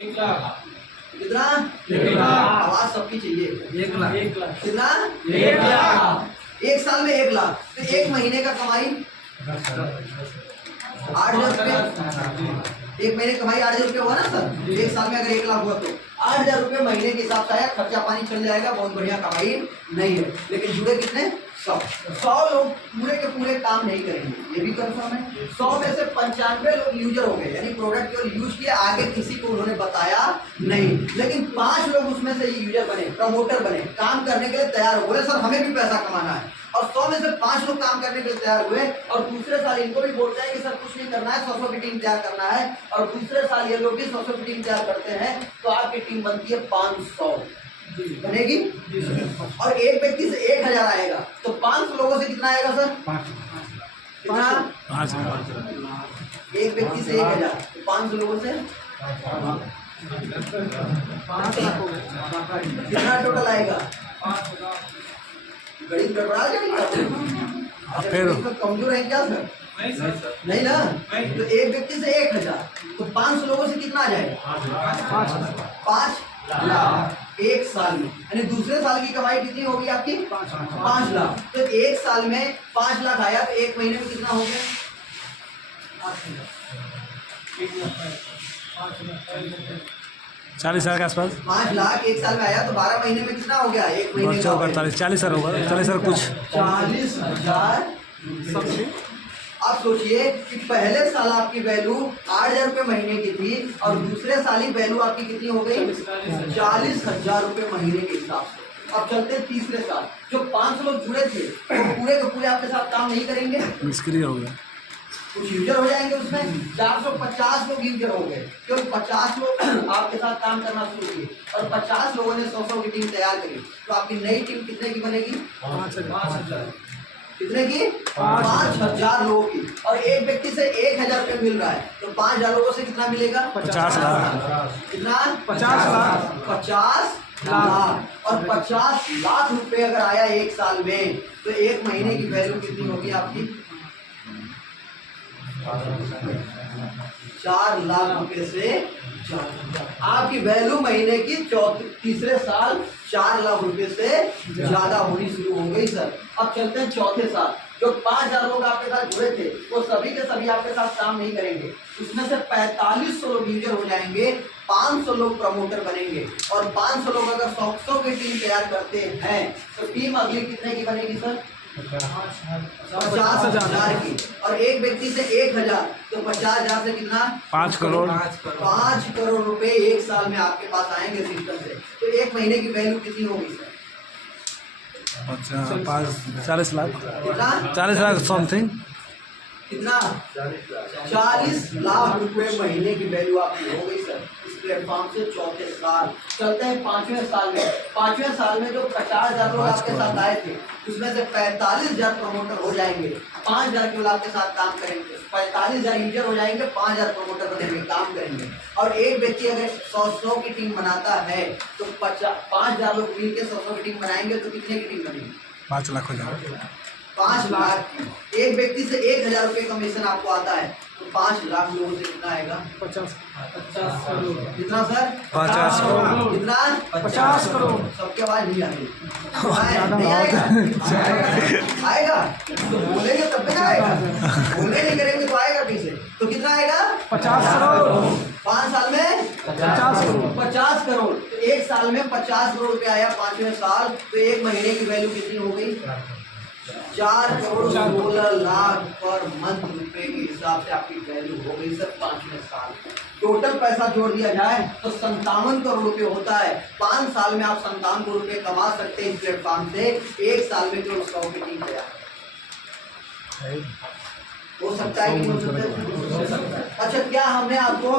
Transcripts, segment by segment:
1,00,000 कितना? 1,00,000 आवाज सबकी चाहिए। 1,00,000 कितना? 1,00,000 एक साल में 1,00,000 तो एक महीने का कमाई 8,000 रुपये। एक महीने कमाई 8,000 रुपये हुआ ना सर। एक साल में अगर 1,00,000 हुआ तो 8,000 रुपये महीने के हिसाब से आया, खर्चा पानी चल जाएगा, बहुत बढ़िया कमाई नहीं है। लेकिन जुड़े कितने? 100 लोग पूरे के पूरे काम नहीं करेंगे, ये भी कंफर्म है। 100 में से 95 लोग यूजर हो गए, यानी प्रोडक्ट केवल यूज किए, आगे किसी को उन्होंने बताया नहीं। लेकिन 5 लोग उसमें से यूजर बने, प्रमोटर बने, काम करने के लिए तैयार हो, बोले सर हमें भी पैसा कमाना है। और 100 में से 5 लोग काम करने के लिए तैयार हुए और दूसरे साल इनको भी बोलते हैं कि सर कुछ नहीं करना है, 100 की टीम तैयार करना है, और दूसरे साल ये लोग भी 100 की टीम तैयार करते हैं, तो आपकी टीम बनती है 500 बनेगी। और एक व्यक्ति से 1,000 आएगा तो 500 लोगों से कितना आएगा सर? कितना? 1 व्यक्ति से 1,000 तो 500 लोगों से कितना टोटल आएगा? गणित गड़बड़ा जाएगा। अच्छा, गणित में कमजोर है क्या सर? नहीं ना। तो एक व्यक्ति से 1,000 तो 500 लोगों से कितना आ जाएगा? 5,00,000 एक साल में। यानी दूसरे साल की कमाई कितनी होगी आपकी? 5,00,000। तो एक साल में 5,00,000 आया तो एक महीने में कितना हो गया? 40,000 के आसपास। 5,00,000 एक साल में आया तो 12 महीने में कितना हो गया? एक महीने में 40,000 होगा। 40,000 कुछ 40,000। आप सोचिए कि पहले साल आपकी वैल्यू 8,000 रुपये महीने की थी और दूसरे साल ही वैल्यू आपकी कितनी हो गई? 40,000 रुपये महीने के हिसाब से। अब चलते हैं तीसरे साल। जो 500 लोग जुड़े थे वो पूरे के पूरे आपके साथ काम नहीं करेंगे, निष्क्रिय हो गया। कुछ यूजर हो जाएंगे उसमें। 450 लोग यूजर हो गए क्योंकि 50 लोग आपके साथ काम करना शुरू किए और 50 लोगों ने 100 की टीम तैयार करी। तो आपकी नई टीम कितने की बनेगी? 5,000। कितने की? 5,000 लोगों की। और एक व्यक्ति से 1,000 रुपये मिल रहा है तो 5,000 लोगों से कितना मिलेगा? 50 लाख। कितना? 50 लाख। 50 लाख। और 50 लाख रुपए अगर आया एक साल में तो एक महीने की वैल्यू कितनी होगी आपकी? 4 लाख रुपए से आपकी वैल्यू महीने की तीसरे साल 4 लाख रुपए से ज्यादा होनी शुरू हो गई सर। अब चलते हैं चौथे साल। जो 5,000 लोग आपके साथ जुड़े थे वो सभी के सभी आपके साथ काम नहीं करेंगे। उसमें से 4500 लोग यूजर हो जाएंगे, 500 लोग प्रमोटर बनेंगे और 500 लोग अगर 100 की टीम तैयार करते हैं तो टीम अगली कितने की बनेगी सर? 50,000 की। और एक व्यक्ति से 1,000 तो 50,000 से कितना? 5 करोड़। 5 करोड़ रुपए एक साल में आपके पास आएंगे सिस्टम से। तो एक महीने की वैल्यू कितनी होगी सर? 40 लाख। कितना? 40 लाख समथिंग। कितना? 40 लाख रुपए महीने की वैल्यू आपकी हो गई सर इस प्लेटफॉर्म से चौथे साल। चलते हैं 5वें साल में। 5वें साल में जो 50,000 लोग आपके साथ आए थे उसमें से 45,000 प्रमोटर हो जाएंगे, 5,000 केवल आपके साथ काम करेंगे। 45,000 यूजर हो जाएंगे, 5,000 प्रमोटर बनेंगे, काम करेंगे। और एक व्यक्ति अगर 100 की टीम बनाता है तो 5,000 लोग मिलकर 100 की टीम बनाएंगे तो कितने की टीम बनेगी? 5 लाख हो जाएगा। 5 लाख की। एक व्यक्ति से 1,000 रुपये कमीशन आपको आता है तो 5 लाख लोगों से कितना आएगा? 50 करोड़। कितना सर? 50 करोड़। कितना? 50 करोड़। सबके आवाज नहीं आ रही। नहीं आएगा? आएगा तो बोलेंगे तब ना आएगा, बोले नहीं करेंगे तो आएगा पीछे। तो कितना आएगा? 50 करोड़। 5 साल में 50 करोड़। 50 करोड़। तो एक साल में 50 करोड़ रुपये आया 5वें साल। तो एक महीने की वैल्यू कितनी हो गई? 4 करोड़ 16 लाख पर मंथ रुपए के हिसाब से आपकी वैल्यू हो गई सर 5वें साल। टोटल पैसा जोड़ दिया जाए तो 57 करोड़ रुपए होता है। 5 साल में आप 57 करोड़ रुपए कमा सकते हैं इस प्लेटफॉर्म से। एक साल में केवल 100 की टीम तैयार हो सकता है कि हो सकता है। अच्छा, क्या हमने आपको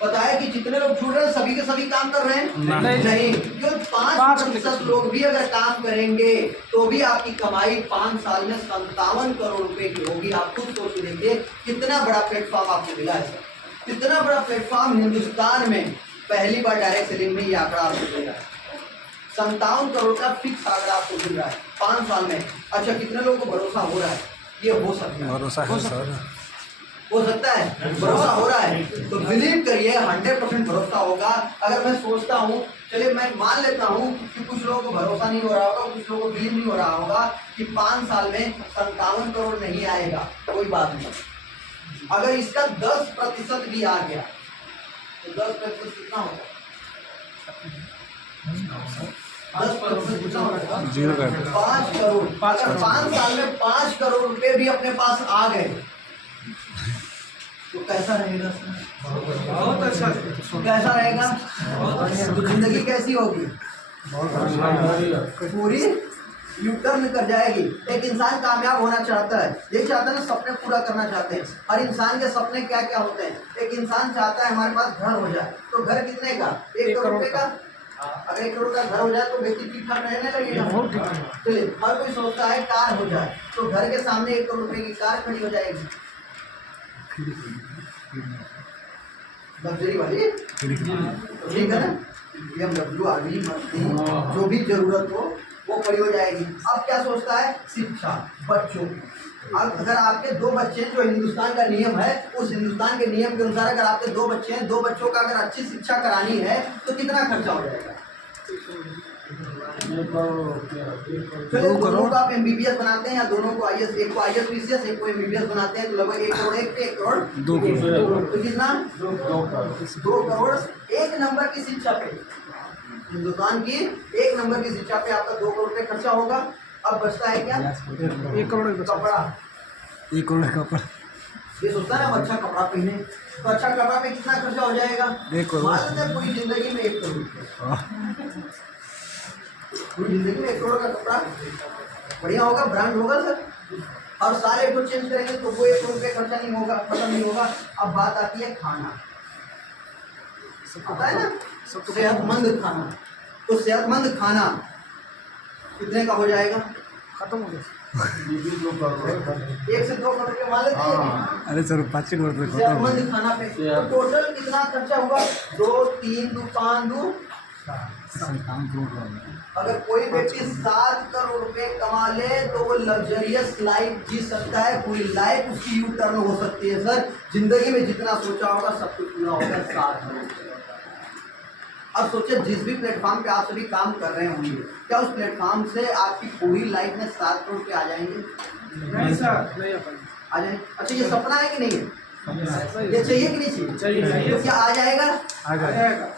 बताया कि जितने लोग जुड़ रहे हैं सभी के सभी काम कर रहे हैं? नहीं। केवल 5% लोग भी अगर काम करेंगे तो भी आपकी कमाई 5 साल में 57 करोड़ रुपए की होगी। आप खुद सोच के देखिए कितना बड़ा प्लेटफॉर्म आपको मिला है सर। कितना बड़ा प्लेटफॉर्म हिंदुस्तान में पहली बार डायरेक्ट सेलिंग में ये आंकड़ा आपको मिला है। 57 करोड़ का फिक्स आंकड़ा आपको मिल रहा है 5 साल में। अच्छा, कितने लोगों को भरोसा हो रहा है ये हो सकता है? भरोसा है सर। हो सकता है? भरोसा हो रहा है? तो बिलीव करिए 100% भरोसा होगा। अगर मैं सोचता हूँ, चलिए मैं मान लेता हूँ कि कुछ लोगों को भरोसा नहीं हो रहा होगा, कुछ लोगों को बिलीव नहीं हो रहा होगा कि 5 साल में 57 करोड़ नहीं आएगा, कोई बात नहीं। अगर इसका 10% भी आ गया तो 10% कितना होगा? 10% कितना होगा? 5 करोड़। अगर 5 साल में 5 करोड़ रुपए भी अपने पास आ गए तो कैसा रहेगा सर? बहुत अच्छा है। तो कैसा रहेगा? तो जिंदगी कैसी होगी? पूरी यू टर्न कर जाएगी। एक इंसान कामयाब होना चाहता है, ये चाहता है ना, सपने पूरा करना चाहते हैं। हर इंसान के सपने क्या क्या होते हैं? एक इंसान चाहता है हमारे पास घर हो जाए, तो घर कितने का? 1 करोड़ रुपए का। अगर 1 करोड़ का घर हो जाए तो व्यक्ति ठीक ठाक रहने लगेगा। चलिए, हर कोई सोचता है कार हो जाए, तो घर के सामने 1 करोड़ रुपए की कार खड़ी हो जाएगी, लग्जरी वाली, ठीक है ना? BMW, आदमी, मस्ती, जो भी जरूरत हो वो खड़ी हो जाएगी। अब क्या सोचता है? शिक्षा बच्चों की। अब अगर आपके 2 बच्चे हैं, जो हिंदुस्तान का नियम है, उस हिंदुस्तान के नियम के अनुसार अगर आपके 2 बच्चे हैं, 2 बच्चों का अगर अच्छी शिक्षा करानी है तो कितना खर्चा हो जाएगा? चलिए, दोनों को आप MBBS बनाते हैं या दोनों को IS, एक को IS PCS, एक को MBBS बनाते हैं, तो लगभग 1 करोड़, 1 करोड़ 2 करोड़, तो कितना? 2 करोड़ 1 नंबर की शिक्षा पे, हिंदुस्तान की 1 नंबर की शिक्षा पे आपका 2 करोड़ रुपए खर्चा होगा। अब बचता है क्या? 1 करोड़ कपड़ा। 1 करोड़ कपड़ा। ये सोचता है ना अच्छा कपड़ा पहने, तो अच्छा कपड़ा पे कितना खर्चा हो जाएगा? 1 करोड़। मान लेते हैं पूरी जिंदगी में 1 करोड़ रुपए, पूरी जिंदगी में 1 करोड़ का कपड़ा बढ़िया होगा, ब्रांड होगा सर। हर साल एक चेंज करेंगे तो वो 1 करोड़ रुपये खर्चा नहीं होगा, खत्म नहीं होगा। अब बात आती है खाना, पता है ना, सेहतमंद खाना। तो सेहतमंद खाना कितने का हो जाएगा? खत्म हो गया। 1 से 2 करोड़ रुपये मान लेते हैं। अरे सर 5 करोड़ रुपये खत्म हो सेहतमंद खाना पे तो टोटल कितना खर्चा होगा? 2, 3, 2, 5, 2। अगर कोई व्यक्ति 7 करोड़ रुपए कमा ले तो वो लग्जरियस लाइफ जी सकता है, पूरी लाइफ उसकी यू टर्न हो सकती है सर। जिंदगी में जितना सोचा होगा सब कुछ पूरा होगा 7 करोड़। अब सोचिए, जिस भी प्लेटफॉर्म पे आप सभी काम कर रहे होंगे, क्या उस प्लेटफॉर्म से आपकी पूरी लाइफ में 7 करोड़ रुपए आ जाएंगे? नहीं सर, नहीं आ जाएंगे। अच्छा, ये सपना है कि नहीं है? ये चाहिए कि नहीं चाहिए? तो क्या आ जाएगा? आ जाएगा।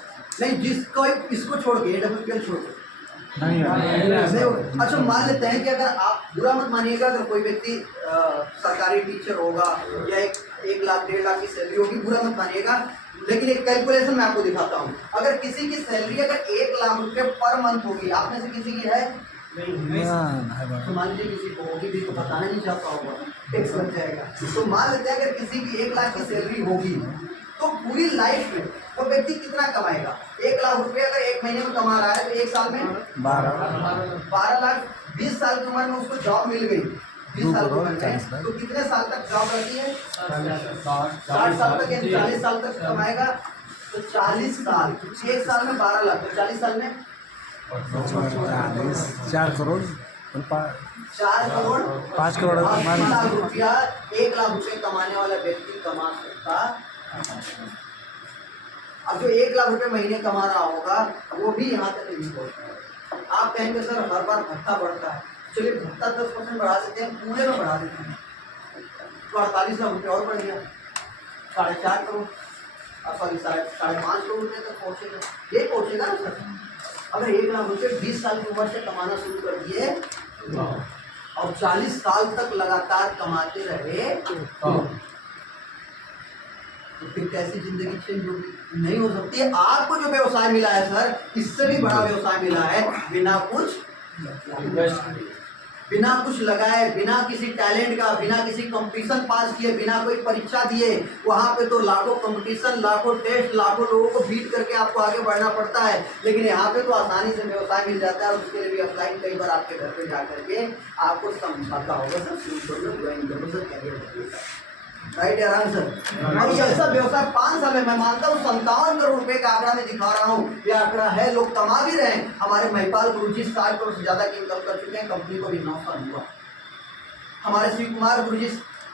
नहीं, जिसको इसको छोड़ के AWPL छोड़ के नहीं नहीं। अच्छा, मान लेते हैं कि अगर आप, बुरा मत मानिएगा, अगर कोई व्यक्ति सरकारी टीचर होगा या 1 लाख 1.5 लाख की सैलरी होगी, बुरा मत मानिएगा, लेकिन एक कैलकुलेशन मैं आपको दिखाता हूँ। अगर किसी की सैलरी अगर 1 लाख रुपए पर मंथ होगी, आप में से किसी की है? तो मान लीजिए किसी को होगी भी, तो बताना नहीं चाहता होगा, टैक्स लग जाएगा। तो मान लेते हैं अगर किसी की 1 लाख की सैलरी होगी तो पूरी लाइफ में वो व्यक्ति कितना कमाएगा? 1 लाख रुपए अगर 1 महीने में कमा रहा है तो 1 साल में 12 लाख। 20 साल की उम्र में उसको जॉब मिल गई, 20 साल की उम्र में, तो कितने साल तक जॉब रहती है? 60 साल तक या 40 साल तक कमाएगा। तो 40 साल, 1 साल में 12 लाख, तो 40 साल में 4 करोड़ 4 करोड़ 5 करोड़ 80 लाख रुपया 1 लाख रुपए कमाने वाला व्यक्ति कमा सकता। अब जो 1 लाख रुपए महीने कमा रहा होगा वो भी यहाँ तक नहीं पहुँचता। आप कहेंगे सर हर बार भत्ता बढ़ता है, चलिए भत्ता 10% बढ़ा देते हैं, पूरे में बढ़ा देते हैं तो 48 लाख रुपये और बढ़ गया, 4.5 करोड़, सॉरी 5.5 करोड़ रुपये तक पहुँचेगा। ये पहुँचेगा ना सर। अगर 1 लाख रुपये 20 साल की उम्र से कमाना शुरू कर दिए और 40 साल तक लगातार कमाते रहे तो फिर कैसी जिंदगी चेंज होगी? नहीं हो सकती है। आपको जो व्यवसाय मिला है सर, इससे भी बड़ा व्यवसाय मिला है, बिना कुछ लगाए, बिना किसी टैलेंट का, बिना किसी कंपटीशन पास किए, बिना कोई परीक्षा दिए। वहाँ पे तो लाखों कंपटीशन, लाखों टेस्ट, लाखों लोगों को बीट करके आपको आगे बढ़ना पड़ता है, लेकिन यहाँ पे तो आसानी से व्यवसाय मिल जाता है। और उसके लिए भी ऑफलाइन कई बार आपके घर पे जा करके आपको समझाता होगा सर, शुरू कर लो, ज्वाइन कर लो सर, कैरियर राइट या रॉन्ग सर? और ये ऐसा व्यवसाय 5 साल में, मैं मानता हूँ 57 करोड़ रुपए का आंकड़ा मैं दिखा रहा हूँ, ये आंकड़ा है, लोग कमा भी रहे हैं। हमारे महिपाल गुरुजी 60 करोड़ से ज्यादा की इनकम कर चुके हैं, कंपनी को भी 9 साल हुआ। हमारे शिव कुमार गुरुजी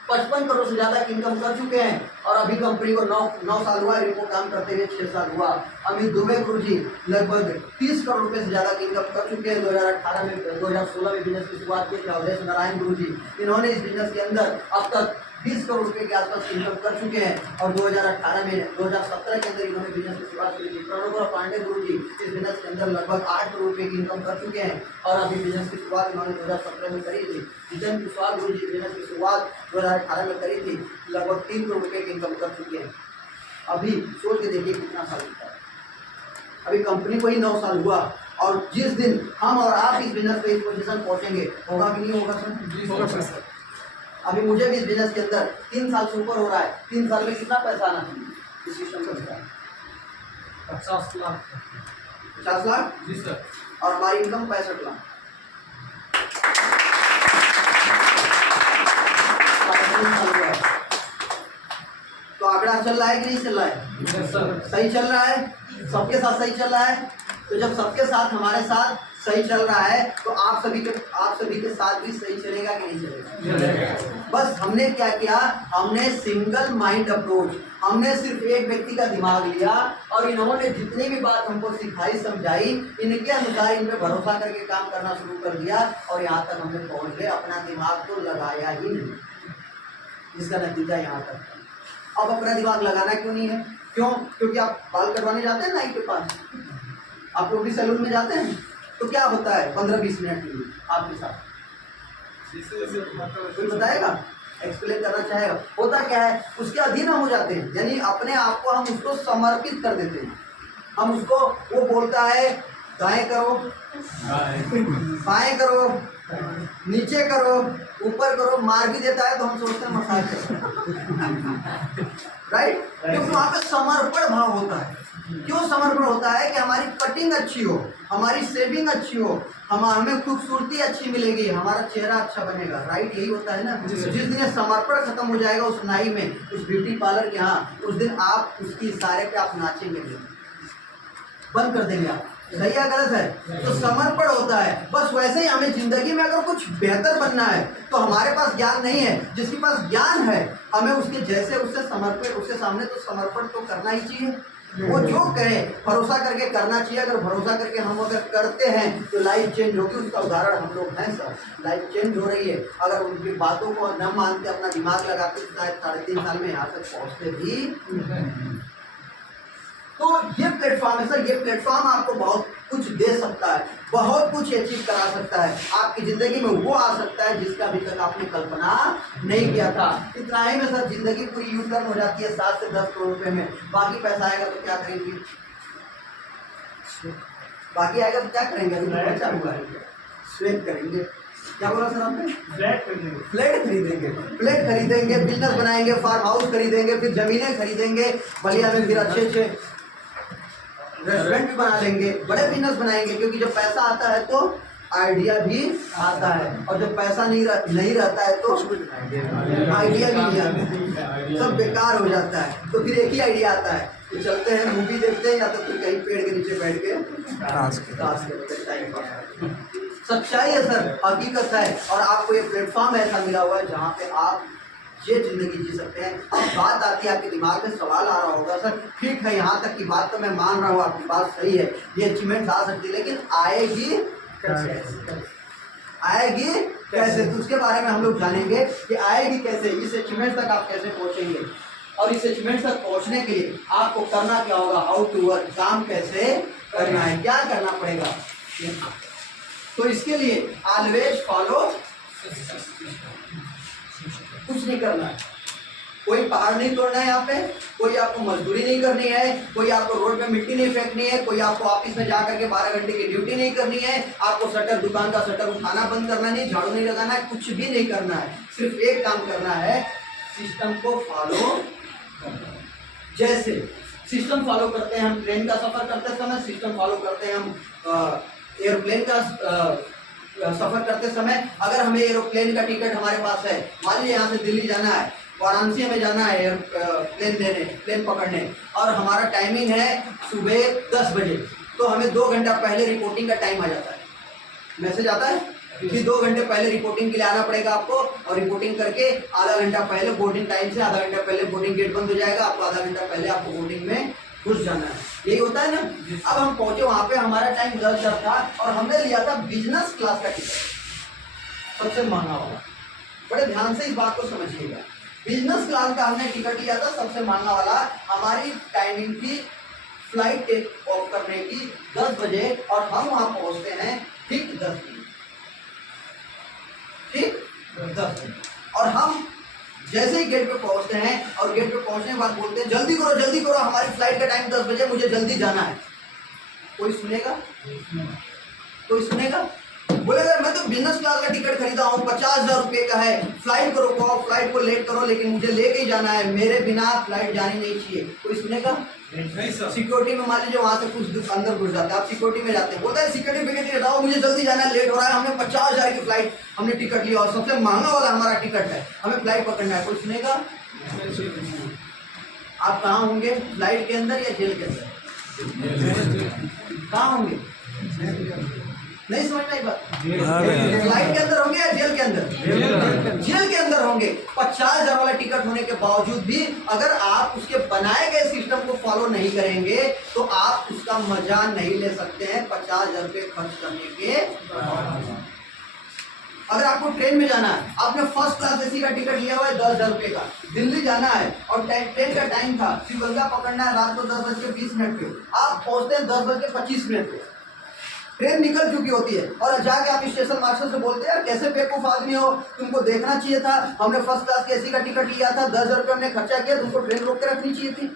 55 करोड़ से ज्यादा की इनकम कर चुके हैं और अभी कंपनी को 9 साल हुआ, रिपोर्ट काम करते हुए 6 साल हुआ। अमित दुबे गुरु जी लगभग 30 करोड़ रुपए से ज्यादा की इनकम कर चुके हैं। 2016 में बिजनेस की शुरुआत की थी। अवधेश नारायण गुरु जी, इन्होंने इस बिजनेस के अंदर अब तक 20 करोड़ रुपए के आसपास इनकम कर चुके हैं और 2017 के अंदर इन्होंने बिजनेस की शुरुआत की थी। प्रणव पांडे गुरु जी इस बिजनेस के अंदर लगभग 8 करोड़ रुपए की इनकम कर चुके हैं और अभी बिजनेस की शुरुआत इन्होंने 2017 में करी थी। जितेंद्र कुशवाहा गुरु जी बिजनेस की शुरुआत 2018 में करी थी, लगभग 3 करोड़ रुपए की इनकम कर चुके हैं। अभी सोच के देखिए कितना साल बीता है। अभी कंपनी को ही 9 साल हुआ और जिस दिन हम और आप इस बिजनेस पे इस पोजीशन पहुंचेंगे, होगा कि नहीं होगा सर? होगा सर। अभी मुझे भी इस बिजनेस के अंदर 3 साल से ऊपर हो रहा है। 3 साल में कितना पैसा आना चाहिए इस सिस्टम का? 50 लाख। 50 लाख जी सर। और हमारी इनकम 65 लाख। तो आंकड़ा चल रहा है कि नहीं चल रहा है? Yes sir. सही चल रहा है, सबके साथ सही चल रहा है। तो जब सबके साथ हमारे साथ सही चल रहा है तो आप सभी के साथ भी सही चलेगा कि नहीं चलेगा? बस हमने क्या किया, हमने सिंगल माइंड अप्रोच, हमने सिर्फ एक व्यक्ति का दिमाग लिया और इन्होंने जितनी भी बात हमको सिखाई समझाई, इनके अनुसार इन पे भरोसा करके काम करना शुरू कर दिया और यहाँ तक हमने पहुँच गए। अपना दिमाग तो लगाया ही नहीं, जिसका नतीजा यहाँ तक। अब अपना दिमाग लगाना क्यों नहीं है? क्यों? क्योंकि आप बाल कटवाने जाते हैं नाई के पास, आप लोग भी सैलून में जाते हैं, तो क्या होता है 15-20 मिनट के लिए आपके साथ? कोई बताएगा? एक्सप्लेन करना चाहेगा? होता क्या है, उसके अधीन हम हो जाते हैं, यानी अपने आप को हम उसको समर्पित कर देते हैं। हम उसको, वो बोलता है दाएं करो, बाएं करो, नीचे करो, ऊपर करो, मार भी देता है तो हम सोचते हैं मसाज करो। राइट? क्योंकि वहाँ पे समर्पण भाव होता है। क्यों समर्पण होता है? कि हमारी कटिंग अच्छी हो, हमारी सेविंग अच्छी हो, हमें खूबसूरती अच्छी मिलेगी, हमारा चेहरा अच्छा बनेगा। राइट? यही होता है ना। जिस दिन ये समर्पण खत्म हो जाएगा उस नाई में, उस ब्यूटी पार्लर के यहाँ, उस दिन आप उसकी इशारे पे आप नाचेंगे नहीं, बंद कर देंगे आप। सही है गलत है? तो समर्पण होता है। बस वैसे ही हमें जिंदगी में अगर कुछ बेहतर बनना है तो हमारे पास ज्ञान नहीं है, जिसके पास ज्ञान है हमें उसके जैसे उससे समर्पण, उसके सामने तो समर्पण तो करना ही चाहिए। वो जो कहे भरोसा करके करना चाहिए। अगर भरोसा करके हम अगर करते हैं तो लाइफ चेंज होगी। उसका उदाहरण हम लोग हैं सर, लाइफ चेंज हो रही है। अगर उनकी बातों को न मानते, अपना दिमाग लगाते, शायद 3.5 साल में यहाँ तक पहुँचते भी। तो ये प्लेटफॉर्म है सर, ये प्लेटफॉर्म आपको बहुत कुछ दे सकता है, बहुत कुछ अचीव करा सकता है। आपकी जिंदगी में वो आ सकता है जिसका अभी तक आपने कल्पना नहीं किया था। इतना ही में सर जिंदगी पूरी यू टर्न हो जाती है 7 से 10 करोड़ रुपए में। बाकी पैसा आएगा तो क्या करेंगे? बाकी आएगा तो क्या करेंगे? अभी पैसा हुआ है, स्वेट करेंगे। क्या बोला सर आपने? फ्लैट खरीदेंगे। फ्लैट खरीदेंगे, फ्लैट खरीदेंगे, बिजनेस बनाएंगे, फार्म हाउस खरीदेंगे, फिर जमीनें खरीदेंगे, बलिया में फिर अच्छे रेस्टोरेंट भी बना लेंगे, बड़े बिजनेस बनाएंगे। क्योंकि जब पैसा आता है तो आइडिया भी आता है और जब पैसा नहीं रहता है तो आइडिया भी नहीं आता, सब बेकार हो जाता है। तो फिर एक ही आइडिया आता है कि चलते हैं मूवी देखते हैं या तो फिर कहीं पेड़ के नीचे बैठ के ताश खेलते टाइम पास। सच्चाई है सर, हकीकत है। और आपको ये प्लेटफॉर्म ऐसा मिला हुआ है जहाँ पे आप ये जिंदगी जी सकते हैं। अब बात आती है, आपके दिमाग में सवाल आ रहा होगा सर ठीक है यहाँ तक की बात तो मैं मान रहा हूँ, आपकी बात सही है, ये अचीवमेंट आ सकती है, लेकिन आएगी कैसे? आएगी कैसे? तो उसके बारे में हम लोग जानेंगे कि आएगी कैसे, इस अचीवमेंट तक आप कैसे पहुँचेंगे और इस अचीवमेंट तक पहुँचने के लिए आपको करना क्या होगा, हाउ टू वर्क, काम कैसे करना है, क्या करना पड़ेगा। तो इसके लिए ऑलवेज फॉलो, कुछ नहीं करना है, कोई पहाड़ नहीं तोड़ना है यहाँ पे, कोई आपको मजदूरी नहीं करनी है, कोई आपको रोड पे मिट्टी नहीं फेंकनी है, कोई आपको ऑफिस में जाकर के 12 घंटे की ड्यूटी नहीं करनी है, आपको शटर, दुकान का शटर उठाना बंद करना नहीं, झाड़ू नहीं लगाना है, कुछ भी नहीं करना है। सिर्फ एक काम करना है, सिस्टम को फॉलो करना। जैसे सिस्टम फॉलो करते हैं हम ट्रेन का सफर करते समय, सिस्टम फॉलो करते हैं हम एयरप्लेन का सफर करते समय। अगर हमें एरोप्लेन का टिकट हमारे पास है, मान लीजिए यहाँ से दिल्ली जाना है, वाराणसी में जाना है प्लेन पकड़ने, और हमारा टाइमिंग है सुबह 10 बजे, तो हमें 2 घंटा पहले रिपोर्टिंग का टाइम आ जाता है। मैसेज आता है फिर 2 घंटे पहले रिपोर्टिंग के लिए आना पड़ेगा आपको, और रिपोर्टिंग करके आधा घंटा पहले बोर्डिंग टाइम से आधा घंटा पहले बोर्डिंग गेट बंद हो जाएगा, आपको आधा घंटा पहले आपको बोर्डिंग में घुस जाना है। यही होता है ना। अब हम पहुंचे वहां पे, हमारा टाइम 10 था और हमने लिया था बिजनेस क्लास का टिकट, सबसे महंगा वाला। बड़े ध्यान से इस बात को समझिएगा, बिजनेस क्लास का हमने टिकट लिया था सबसे महंगा वाला। हमारी टाइमिंग थी फ्लाइट टेक ऑफ करने की 10 बजे और हम वहां पहुंचते हैं ठीक 10 बजे, ठीक 10 बजे। और हम जैसे ही गेट पे पहुंचते हैं और गेट पे पहुंचने के बाद बोलते हैं जल्दी करो, हमारी फ्लाइट का टाइम 10 बजे, मुझे जल्दी जाना है। कोई सुनेगा? कोई सुनेगा? बोलेगा मैं तो बिजनेस क्लास का टिकट खरीदा हूँ, 50,000 रुपये का है, फ्लाइट को रोको, फ्लाइट को लेट करो, लेकिन मुझे लेके ही जाना है, मेरे बिना फ्लाइट जानी नहीं चाहिए। कोई सुनेगा? नहीं सर। सिक्योरिटी में मान लीजिए वहां से कुछ अंदर घुस जाते हैं, आप सिक्योरिटी में जाते हैं, बोलता है सिक्योरिटी टिकट हटाओ, मुझे जल्दी जाना है, लेट हो रहा है, हमने 50,000 की फ्लाइट हमने टिकट लिया और सबसे महंगा वाला हमारा टिकट है, हमें फ्लाइट पकड़ना है। कोई सुनेगा? आप कहाँ होंगे, फ्लाइट के अंदर या जेल के अंदर? कहाँ होंगे? नहीं समझ में बात? फ्लाइट के अंदर होंगे या जेल के अंदर? जेल के अंदर होंगे। 50,000 वाला टिकट होने के बावजूद भी अगर आप उसके बनाए गए सिस्टम को फॉलो नहीं करेंगे तो आप उसका मजा नहीं ले सकते हैं 50,000 रुपये खर्च करने के। अगर आपको ट्रेन में जाना है, आपने फर्स्ट क्लास एसी का टिकट लिया हुआ है 10,000 रुपये का, दिल्ली जाना है और ट्रेन का टाइम था शिवगंगा पकड़ना है रात को 10:20 पे, आप पहुंचते हैं 10:25 पे, ट्रेन निकल चुकी होती है और जाके आप स्टेशन मास्टर से बोलते हैं यार कैसे बेवकूफ आदमी हो, तुमको देखना चाहिए था, हमने फर्स्ट क्लास के एसी का टिकट लिया था, 10,000 रुपये हमने खर्चा किया, तुमको ट्रेन रोक के रखनी चाहिए थी,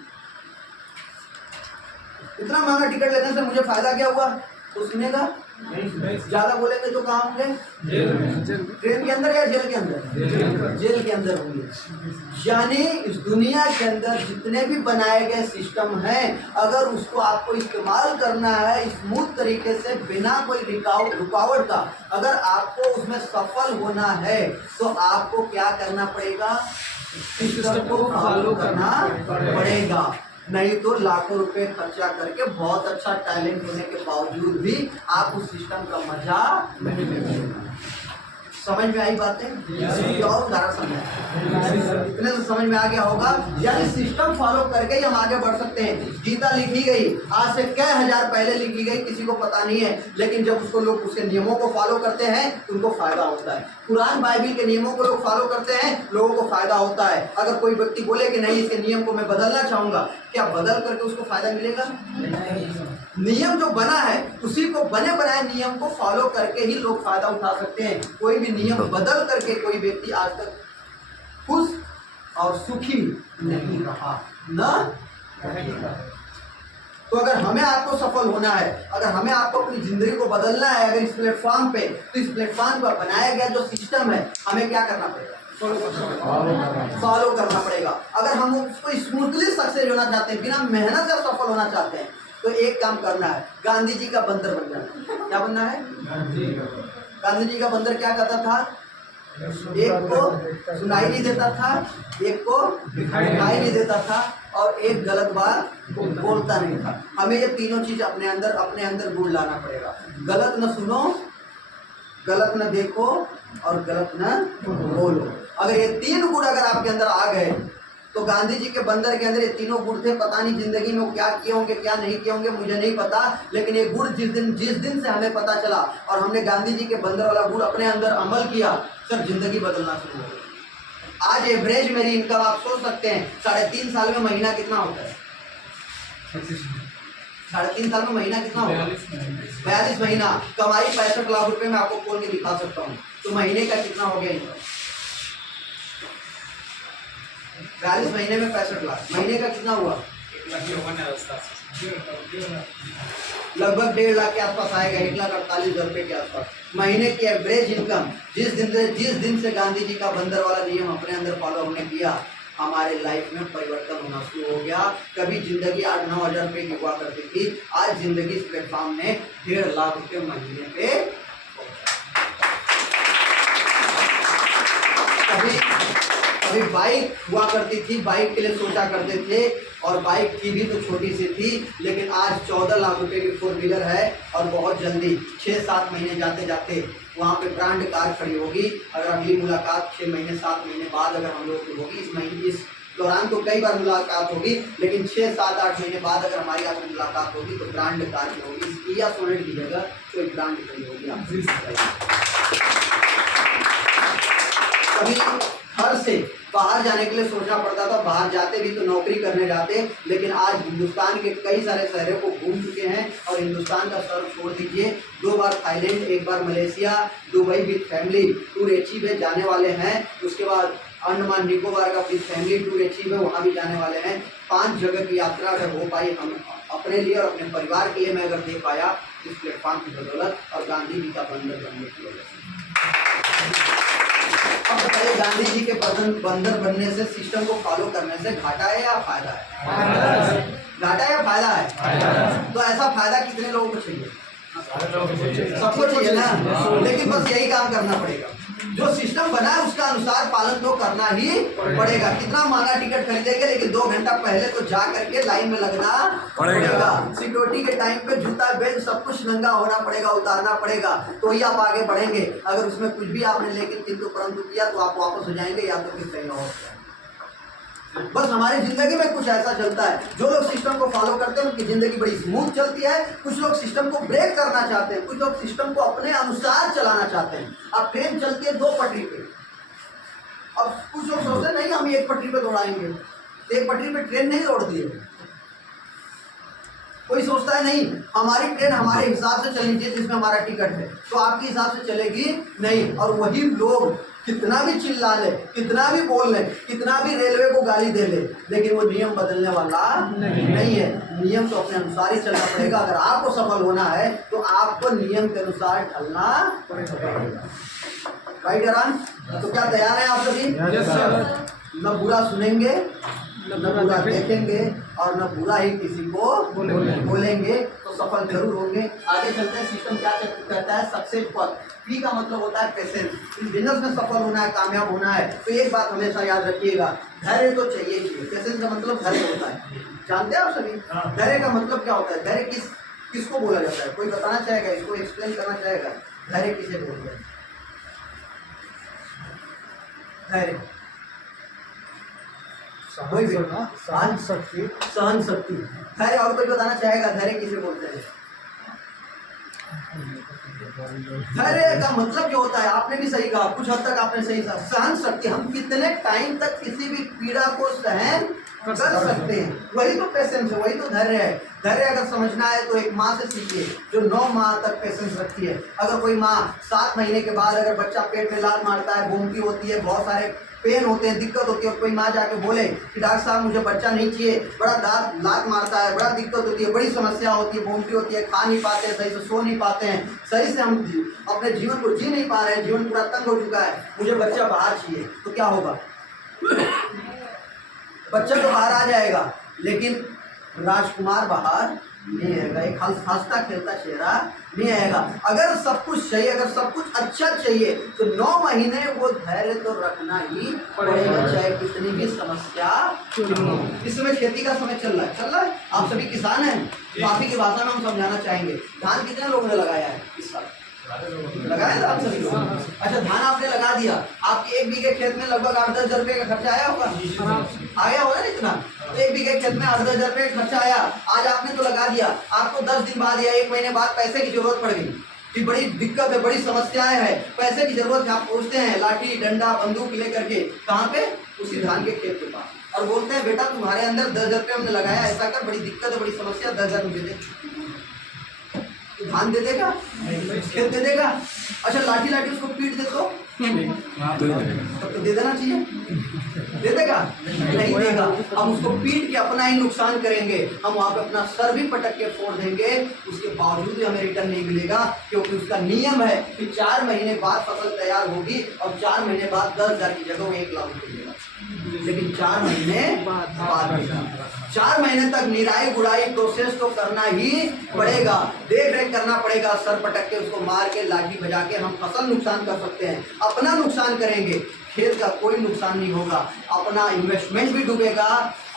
इतना महंगा टिकट लेने से मुझे फायदा क्या हुआ? तो सुनेगा? ज्यादा बोलेंगे तो कहाँ होंगे? ट्रेन के अंदर या जेल के अंदर? जेल के अंदर होंगे। यानी इस दुनिया के अंदर जितने भी बनाए गए सिस्टम हैं, अगर उसको आपको इस्तेमाल करना है स्मूथ तरीके से बिना कोई रुकावट का, अगर आपको उसमें सफल होना है तो आपको क्या करना पड़ेगा? सिस्टम को फॉलो करना पड़ेगा। नहीं तो लाखों रुपए खर्चा करके बहुत अच्छा टैलेंट होने के बावजूद भी आप उस सिस्टम का मजा नहीं ले पाएंगे। समझ में आई बातें? और उदाहरण समझ इतने से समझ में आ गया होगा। यानी सिस्टम फॉलो करके ही हम आगे बढ़ सकते हैं। गीता लिखी गई आज से कई हजार पहले लिखी गई, किसी को पता नहीं है, लेकिन जब उसको लोग उसके नियमों को फॉलो करते हैं तो उनको फायदा होता है। कुरान बाइबिल के नियमों को लोग फॉलो करते हैं, लोगों को फायदा होता है। अगर कोई व्यक्ति बोले कि नहीं इसके नियम को मैं बदलना चाहूंगा, क्या बदल करके उसको फायदा मिलेगा? नियम जो बना है उसी को बने बनाए नियम को फॉलो करके ही लोग फायदा उठा सकते हैं। कोई भी नियम बदल करके कोई व्यक्ति आज तक खुश और सुखी नहीं रहा ना। तो अगर हमें आपको सफल होना है, अगर हमें आपको अपनी जिंदगी को बदलना है, अगर इस प्लेटफॉर्म पे, तो इस प्लेटफॉर्म पर बनाया गया जो सिस्टम है हमें क्या करना पड़ेगा? फॉलो करना पड़ेगा। अगर हम उसको स्मूथली सक्सेस होना चाहते हैं, बिना मेहनत से सफल होना चाहते हैं, तो एक काम करना है, गांधी जी का बंदर बन जाना। क्या बनना है? गांधी जी का बंदर क्या करता था? एक को सुनाई नहीं देता था, एक को दिखाई नहीं देता था और एक गलत बात बोलता नहीं था। हमें ये तीनों चीज अपने अंदर गुण लाना पड़ेगा। गलत न सुनो, गलत न देखो और गलत न बोलो। अगर ये 3 गुण अगर आपके अंदर आ गए तो गांधी जी के बंदर के अंदर ये तीनों गुण थे। पता नहीं जिंदगी में वो क्या किए होंगे क्या नहीं किए होंगे, मुझे नहीं पता, लेकिन ये गुण जिस दिन से हमें पता चला और हमने गांधी जी के बंदर वाला गुण अपने अंदर अमल किया, सर जिंदगी बदलना शुरू हो गई। आज एवरेज मेरी इनकम आप सोच सकते हैं 3.5 साल में महीना कितना होता है? 3.5 साल में महीना कितना होगा? 42 महीना कमाई 65 लाख रुपए में आपको खोल के दिखा सकता हूँ। तो महीने का कितना हो गया इनकम? 42 महीने में 65 लाख, महीने का कितना हुआ? लगभग 1.5 लाख के आसपास आएगा, 1,48,000 रुपये के आसपास महीने की एवरेज इनकम। जिस दिन से गांधी जी का बंदर वाला नियम अपने अंदर फॉलो हमने किया, हमारे लाइफ में परिवर्तन होना शुरू हो गया। कभी जिंदगी 8-9 हज़ार रुपये की हुआ करती थी, आज जिंदगी इस प्लेटफॉर्म में 1.5 लाख रुपये महीने पे। अभी बाइक हुआ करती थी, बाइक के लिए सोचा करते थे, और बाइक थी भी तो छोटी सी थी, लेकिन आज 14 लाख रुपए की 4 व्हीलर है और बहुत जल्दी 6-7 महीने जाते जाते वहाँ पे ब्रांड कार खड़ी होगी। अगर अगली मुलाकात 6 महीने 7 महीने बाद अगर हम लोग की होगी, इस महीने इस दौरान तो कई बार मुलाकात होगी, लेकिन 6-7-8 महीने बाद अगर हमारी आपसे मुलाकात होगी तो ब्रांड कार की होगी, किया सोनेट की जगह कोई ब्रांड खड़ी होगी। आप कभी घर से बाहर जाने के लिए सोचना पड़ता था, बाहर जाते भी तो नौकरी करने जाते, लेकिन आज हिंदुस्तान के कई सारे शहरों को घूम चुके हैं और हिंदुस्तान का शहर छोड़ दीजिए, 2 बार थाईलैंड, 1 बार Malaysia, Dubai with family tour achieve है, जाने वाले हैं। उसके बाद अंडमान निकोबार का विद फैमिली टूर अचीव है, वहाँ भी जाने वाले हैं। 5 जगह की यात्रा अगर हो पाई हम अपने लिए और अपने परिवार के लिए मैं अगर दे पाया इस प्लेटफॉर्म की बदौलत और गांधी जी का बंदर बनने की वजह से। अब बताइए, गांधी जी के बंदर बनने से, सिस्टम को फॉलो करने से घाटा है या फायदा है? घाटा है या फायदा है? तो ऐसा फायदा कितने लोगों को चाहिए? सबको चाहिए ना, लेकिन बस यही काम करना पड़ेगा। जो सिस्टम बना है उसका अनुसार पालन तो करना ही पड़ेगा। कितना महंगा टिकट खरीदेंगे, लेकिन 2 घंटा पहले तो जा करके लाइन में लगना पड़ेगा। सिक्योरिटी के टाइम पे जूता बेल्ट सब कुछ नंगा होना पड़ेगा, उतारना पड़ेगा, तो ही आप आगे बढ़ेंगे। अगर उसमें कुछ भी आपने लेकिन किंतु परंतु किया तो आप वापस हो जाएंगे या तो फिर कहीं और। बस हमारी जिंदगी में कुछ ऐसा चलता है, जो लोग सिस्टम को फॉलो करते हैं उनकी जिंदगी बड़ी स्मूथ चलती है। कुछ लोग सिस्टम को ब्रेक करना चाहते हैं, कुछ लोग सिस्टम को अपने अनुसार चलाना चाहते हैं। अब ट्रेन चलती है 2 पटरी पे, अब कुछ लोग सोचते हैं नहीं हम 1 पटरी पे दौड़ाएंगे, तो 1 पटरी पे ट्रेन नहीं दौड़ती है। कोई सोचता है नहीं हमारी ट्रेन हमारे हिसाब से चलनी चाहिए, जिसमें हमारा टिकट है, तो आपके हिसाब से चलेगी नहीं। और वही लोग कितना भी चिल्ला ले, कितना भी बोल ले, कितना भी रेलवे को गाली दे ले, लेकिन वो नियम बदलने वाला नहीं है। नियम तो अपने अनुसार ही चलना पड़ेगा। अगर आपको सफल होना है तो आपको नियम के अनुसार ढलना पड़ेगा। राइट अरान? तो क्या तैयार है आप सभी? न बुरा सुनेंगे, न बुरा देखेंगे और न बुरा ही किसी को बोलेंगे, तो सफल जरूर होंगे। आगे चलते हैं। सिस्टम क्या कहता है? सक्सेस पर पी का मतलब होता है पेशेंस। इस बिजनेस में सफल होना है, कामयाब होना है, तो एक बात हमेशा याद रखिएगा, धैर्य तो चाहिए ही। पेशेंस का मतलब धैर्य होता है, जानते हैं आप सभी? धैर्य का मतलब क्या होता है? धैर्य किसको बोला जाता है? कोई बताना चाहेगा? इसको एक्सप्लेन करना चाहेगा? धैर्य किसे बोलते हैं? धैर्य सहन शक्ति। धैर्य और कोई बताना चाहेगा धैर्य किसे बोलते हैं? धैर्य का मतलब जो होता है, आपने भी सही कहा, कुछ हद तक आपने सही कहा, सहन शक्ति। हम कितने टाइम तक किसी भी पीड़ा को सहन कर सकते हैं, वही तो पेशेंस है, वही तो धैर्य है। धैर्य अगर समझना है तो एक माँ से सीखिए जो 9 माह तक पेशेंस रखती है। अगर कोई माँ 7 महीने के बाद अगर बच्चा पेट में लात मारता है, घूमती होती है, बहुत सारे पेन होते हैं, दिक्कत होती है, और कोई माँ जाके बोले कि डॉक्टर साहब मुझे बच्चा नहीं चाहिए, बड़ा लात मारता है, बड़ा दिक्कत होती है, बड़ी समस्या होती है, घूमती होती है, खा नहीं पाते हैं, सही से सो नहीं पाते हैं, सही से हम अपने जीवन को जी नहीं पा रहे हैं, जीवन पूरा तंग हो चुका है, मुझे बच्चा बाहर चाहिए, तो क्या होगा? बच्चा तो बाहर आ जाएगा, लेकिन राजकुमार बाहर नहीं आएगा, एक हंसता खेलता चेहरा नहीं आएगा। अगर सब कुछ चाहिए, अगर सब कुछ अच्छा चाहिए, तो 9 महीने वो धैर्य तो रखना ही पड़ेगा, चाहे कितनी भी समस्या। इस समय खेती का समय चल रहा है, आप सभी किसान हैं, तो आप ही की भाषा में हम समझाना चाहेंगे। धान कितने लोगों ने लगाया है इस साल? लगाया था आप सभी लोग? अच्छा, धान आपने लगा दिया, आपके 1 बीघे खेत में लगभग 8-10 हज़ार रुपये का खर्चा आया होगा, आया होगा ना? इतना 1 बीघे खेत में 8-10 हज़ार रुपये का खर्चा आया, आज आपने तो लगा दिया, आपको 10 दिन बाद या 1 महीने बाद पैसे की जरूरत पड़ गई कि बड़ी दिक्कत है, बड़ी समस्याएं हैं, पैसे की जरूरत है, आप पहुँचते हैं लाठी डंडा बंदूक लेकर के, कहाँ पे? उसी धान के खेत के पास, और बोलते हैं बेटा तुम्हारे अंदर 10 हज़ार रुपये हमने लगाया, ऐसा कर, बड़ी दिक्कत है, बड़ी समस्या, 10 हज़ार मुझे दे। धान दे देगा? खेत दे देगा? अच्छा, लाठी उसको पीट दे तो दे देना चाहिए, दे देगा? नहीं देगा। हम उसको पीट के अपना ही नुकसान करेंगे, हम वहाँ पे अपना सर भी पटक के फोड़ देंगे, उसके बावजूद भी हमें रिटर्न नहीं मिलेगा, क्योंकि उसका नियम है कि 4 महीने बाद फसल तैयार होगी और 4 महीने बाद 10 हज़ार की जगह 1 लाख रुपये मिलेगा, लेकिन 4 महीने बाद 4 महीने तक निराई गुड़ाई प्रोसेस तो करना ही पड़ेगा, देख रेख करना पड़ेगा, सर पटक के उसको मार के लाठी बजा के हम फसल नुकसान कर सकते हैं, अपना नुकसान करेंगे, खेत का कोई नुकसान नहीं होगा, अपना इन्वेस्टमेंट भी डूबेगा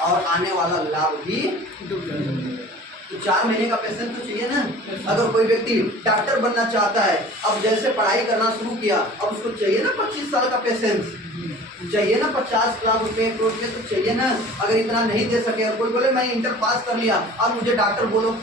और आने वाला लाभ भी डूब जाएगा। तो 4 महीने का पेशेंस तो चाहिए ना। अगर कोई व्यक्ति डॉक्टर बनना चाहता है, अब जैसे पढ़ाई करना शुरू किया, अब उसको चाहिए ना 25 साल का पेशेंस, चाहिए ना 50 लाख रुपए 1 करोड़ रुपए तो चाहिए ना। अगर इतना नहीं दे सके और कोई बोले मैं इंटर पास कर लिया अब मुझे डॉक्टर बोलो,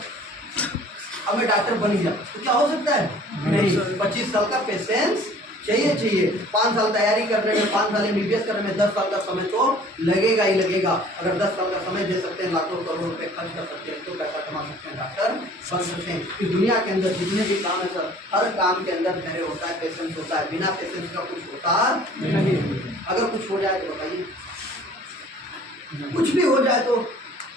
अब मैं डॉक्टर बन गया, तो क्या हो सकता है? नहीं। 25 साल का पेशेंस चाहिए। 5 साल तैयारी करने में, 5 साल MBBS करने में 10 साल का समय तो लगेगा ही लगेगा। अगर 10 साल का समय दे सकते हैं, लाखों करोड़ रुपए खर्च कर सकते हैं, तो पैसा कमा सकते हैं, डॉक्टर बन सकते हैं। इस दुनिया के अंदर जितने भी काम है सर, हर काम के अंदर धैर्य होता है, पेशेंस होता है। बिना पेशेंस का कुछ होता नहीं। अगर कुछ हो जाए तो बताइए, कुछ भी हो जाए तो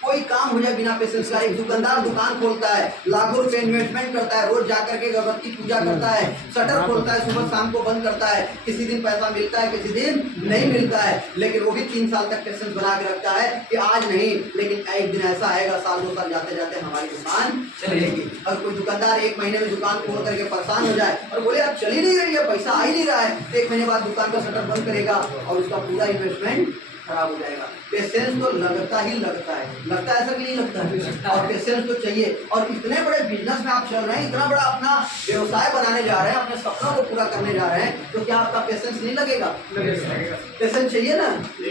कोई काम हो जाए बिना पेशेंस का। एक दुकानदार दुकान खोलता है, लाखों रुपए इन्वेस्टमेंट करता है, रोज जाकर के अगरबत्ती पूजा करता है, शटर खोलता है, सुबह शाम को बंद करता है, किसी दिन पैसा मिलता है, किसी दिन नहीं मिलता है, लेकिन वो भी 3 साल तक पेशेंस बना के रखता है कि आज नहीं, लेकिन एक दिन ऐसा आएगा, साल 2 साल जाते जाते हमारी दुकान चलेगी। अगर कोई दुकानदार 1 महीने में दुकान खोल करके परेशान हो जाए और बोले अब चल ही नहीं रही है, पैसा आ ही नहीं रहा है, तो 1 महीने बाद दुकान का शटर बंद करेगा और उसका पूरा इन्वेस्टमेंट खराब हो जाएगा। पेशेंस तो लगता ही लगता है, लगता है ऐसा भी नहीं लगता है, और पेशेंस तो चाहिए। और इतने बड़े बिजनेस में आप चल रहे हैं, इतना बड़ा अपना व्यवसाय बनाने जा रहे हैं, अपने सपनों को पूरा करने जा रहे हैं, तो क्या आपका पेशेंस नहीं लगेगा? पेशेंस चाहिए ना।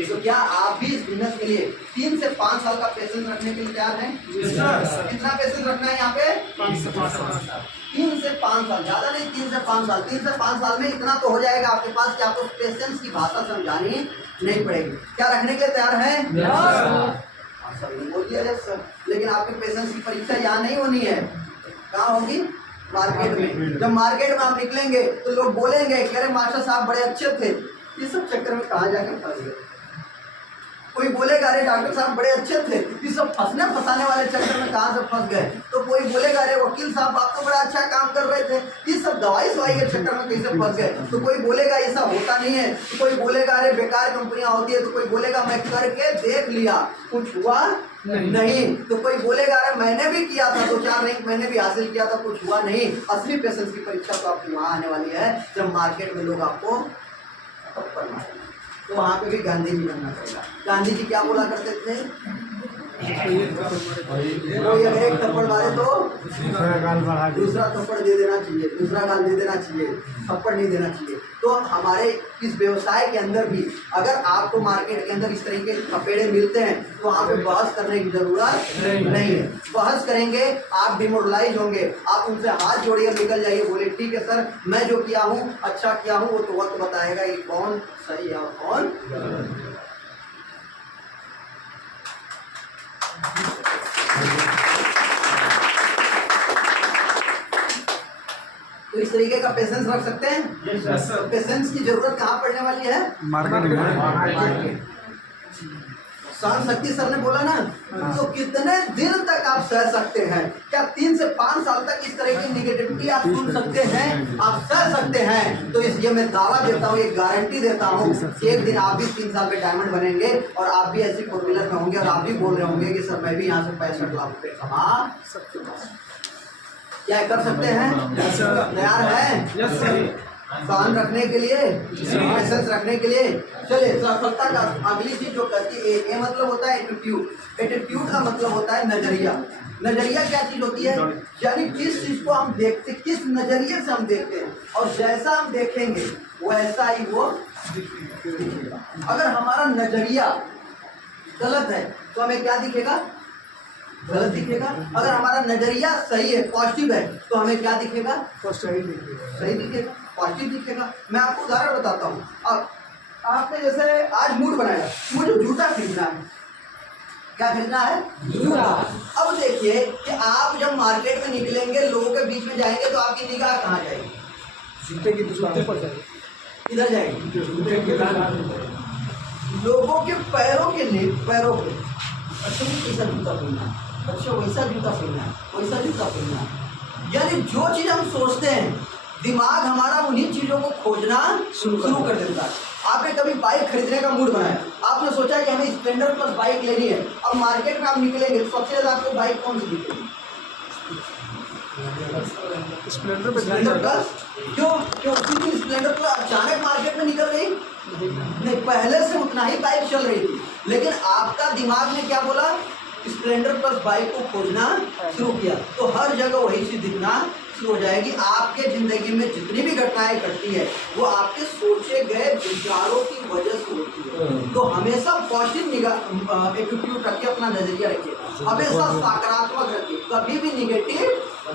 तो क्या आप भी इस बिजनेस के लिए 3 से 5 साल का पेशेंस रखने के लिए तैयार हैं? कितना पेशेंस रखना है यहाँ पे? 5 से 5 साल। 3 से 5 साल, ज्यादा नहीं, 3 से 5 साल। 3 से 5 साल में इतना तो हो जाएगा आपके पास कि आपको पेशेंस की भाषा समझानी नहीं पड़ेगी। क्या रखने के लिए तैयार है? बोल दिया सर। लेकिन आपके पेशेंस की परीक्षा यहाँ नहीं होनी है, कहाँ होगी? मार्केट में। जब मार्केट में आप निकलेंगे तो लोग बोलेंगे कि अरे मास्टर साहब बड़े अच्छे थे, ये सब चक्कर में कहाँ जाके फंस गए। कोई बोलेगा अरे डॉक्टर साहब बड़े अच्छे थे, ये सब फंसने फंसाने वाले चक्कर में कहाँ से फंस गए। तो कोई बोलेगा अरे वकील साहब आप तो बड़ा अच्छा काम कर रहे थे, ये सब दवाई सवाई के चक्कर में कैसे फंस गए। तो कोई बोलेगा ये सब होता नहीं है, तो कोई बोलेगा अरे बेकार कंपनियां होती है, तो कोई बोलेगा मैं करके देख लिया कुछ हुआ नहीं। तो कोई बोलेगा अरे मैंने भी किया था 2-4 रैंक मैंने भी हासिल किया था, कुछ हुआ नहीं। असली पेशेंस की परीक्षा तो आपकी वहाँ आने वाली है जब मार्केट में लोग आपको थप्पड़ मारेंगे, तो वहाँ पे भी गांधी जी बनना पड़ेगा। गांधी जी क्या बोला करते थे? कोई अगर एक थप्पड़ मारे तो दूसरा थप्पड़ दे देना चाहिए, दूसरा गाल दे देना चाहिए, थप्पड़ नहीं देना चाहिए। तो हमारे इस व्यवसाय के अंदर भी अगर आपको मार्केट के अंदर इस तरीके के थपेड़े मिलते हैं तो वहाँ पे बहस करने की जरूरत नहीं है। बहस करेंगे आप डिमोरलाइज होंगे, आप उनसे हाथ जोड़िए निकल जाइए, बोले ठीक है सर मैं जो किया हूँ अच्छा किया हूँ, वो तो वक्त बताएगा ये कौन सही है और कौन। तो इस तरीके का पेशेंस रख सकते हैं। तो पेशेंस की जरूरत कहाँ पड़ने वाली है? मार्केट। सहन शक्ति सर ने बोला ना, तो कितने दिन तक आप सह सकते हैं? क्या 3 से 5 साल तक इस तरह की निगेटिविटी आप सुन सकते हैं? आप सह सकते हैं? तो इसलिए मैं दावा देता हूँ, एक गारंटी देता हूँ, एक दिन आप भी 3 साल में डायमंड बनेंगे और आप भी ऐसी 4 व्हीलर में होंगे और आप भी बोल रहे होंगे कि सर मैं भी यहाँ से 65 लाख रुपए कमा सकता हूँ। क्या कर सकते हैं? तैयार है सहन रखने के लिए, पेशेंस रखने के लिए? चलिए सफलता का अगली चीज जो करती है, ये मतलब होता है एटीट्यूड। एटीट्यूड का मतलब होता है नजरिया। नजरिया क्या चीज होती है? यानी किस चीज को हम देखते, किस नजरिए से हम देखते हैं, और जैसा हम देखेंगे वैसा ही वो दिखेगा। अगर हमारा नजरिया गलत है तो हमें क्या दिखेगा? गलत दिखेगा। अगर हमारा नजरिया सही है, पॉजिटिव है, तो हमें क्या दिखेगा? सही दिखेगा, पॉजिटिव दिखेगा। मैं आपको उदाहरण बताता हूँ। अब आपने जैसे आज मूड बनाया, मुझे जूता खरीदना है। क्या खरीदना है? जूता। अब देखिए कि आप जब मार्केट में निकलेंगे, लोगों के बीच में जाएंगे, तो आपकी निगाह कहाँ जाएगी? जूते की दुकान पर जाएगी। किधर जाएगी? जूते की दुकान। लोगों के पैरों के लिए, पैरों पे अच्छा कैसा जूता पहनना है, अच्छा वैसा जूता पहनना है, वैसा जूता पहनना है। यानी जो चीज़ हम सोचते हैं, दिमाग हमारा उन्हीं चीज़ों को खोजना शुरू कर देता है। आपने कभी बाइक खरीदने का मूड बनाया, आपने सोचा कि हमें स्प्लेंडर प्लस बाइक लेनी है। अब मार्केट में आप निकलेंगे तो सबसे ज़्यादा आपको बाइक कौन सी दिखेगी? Splendor plus. क्यों? क्योंकि स्प्लेंडर प्लस बाइक आपको ज़्यादा पसंद है। स्प्लेंडर पे ध्यान स्प्लेंडर जाएगा। प्लस क्यों क्यों क्योंकि स्प्लेंडर प्लस अचानक मार्केट में निकल गई नहीं, पहले से उतना ही बाइक चल रही थी, लेकिन आपका दिमाग ने क्या बोला, स्प्लेंडर प्लस बाइक को खोजना शुरू किया, तो हर जगह वही चीज दिखना शुरू हो जाएगी। आपके जिंदगी में जितनी भी घटनाएं घटती है वो आपके सोचे गए विचारों की वजह से होती है। तो हमेशा पॉजिटिव निगाह एटीट्यूड रखिए, अपना नजरिया रखिए, हमेशा सकारात्मक रखिए, कभी भी निगेटिव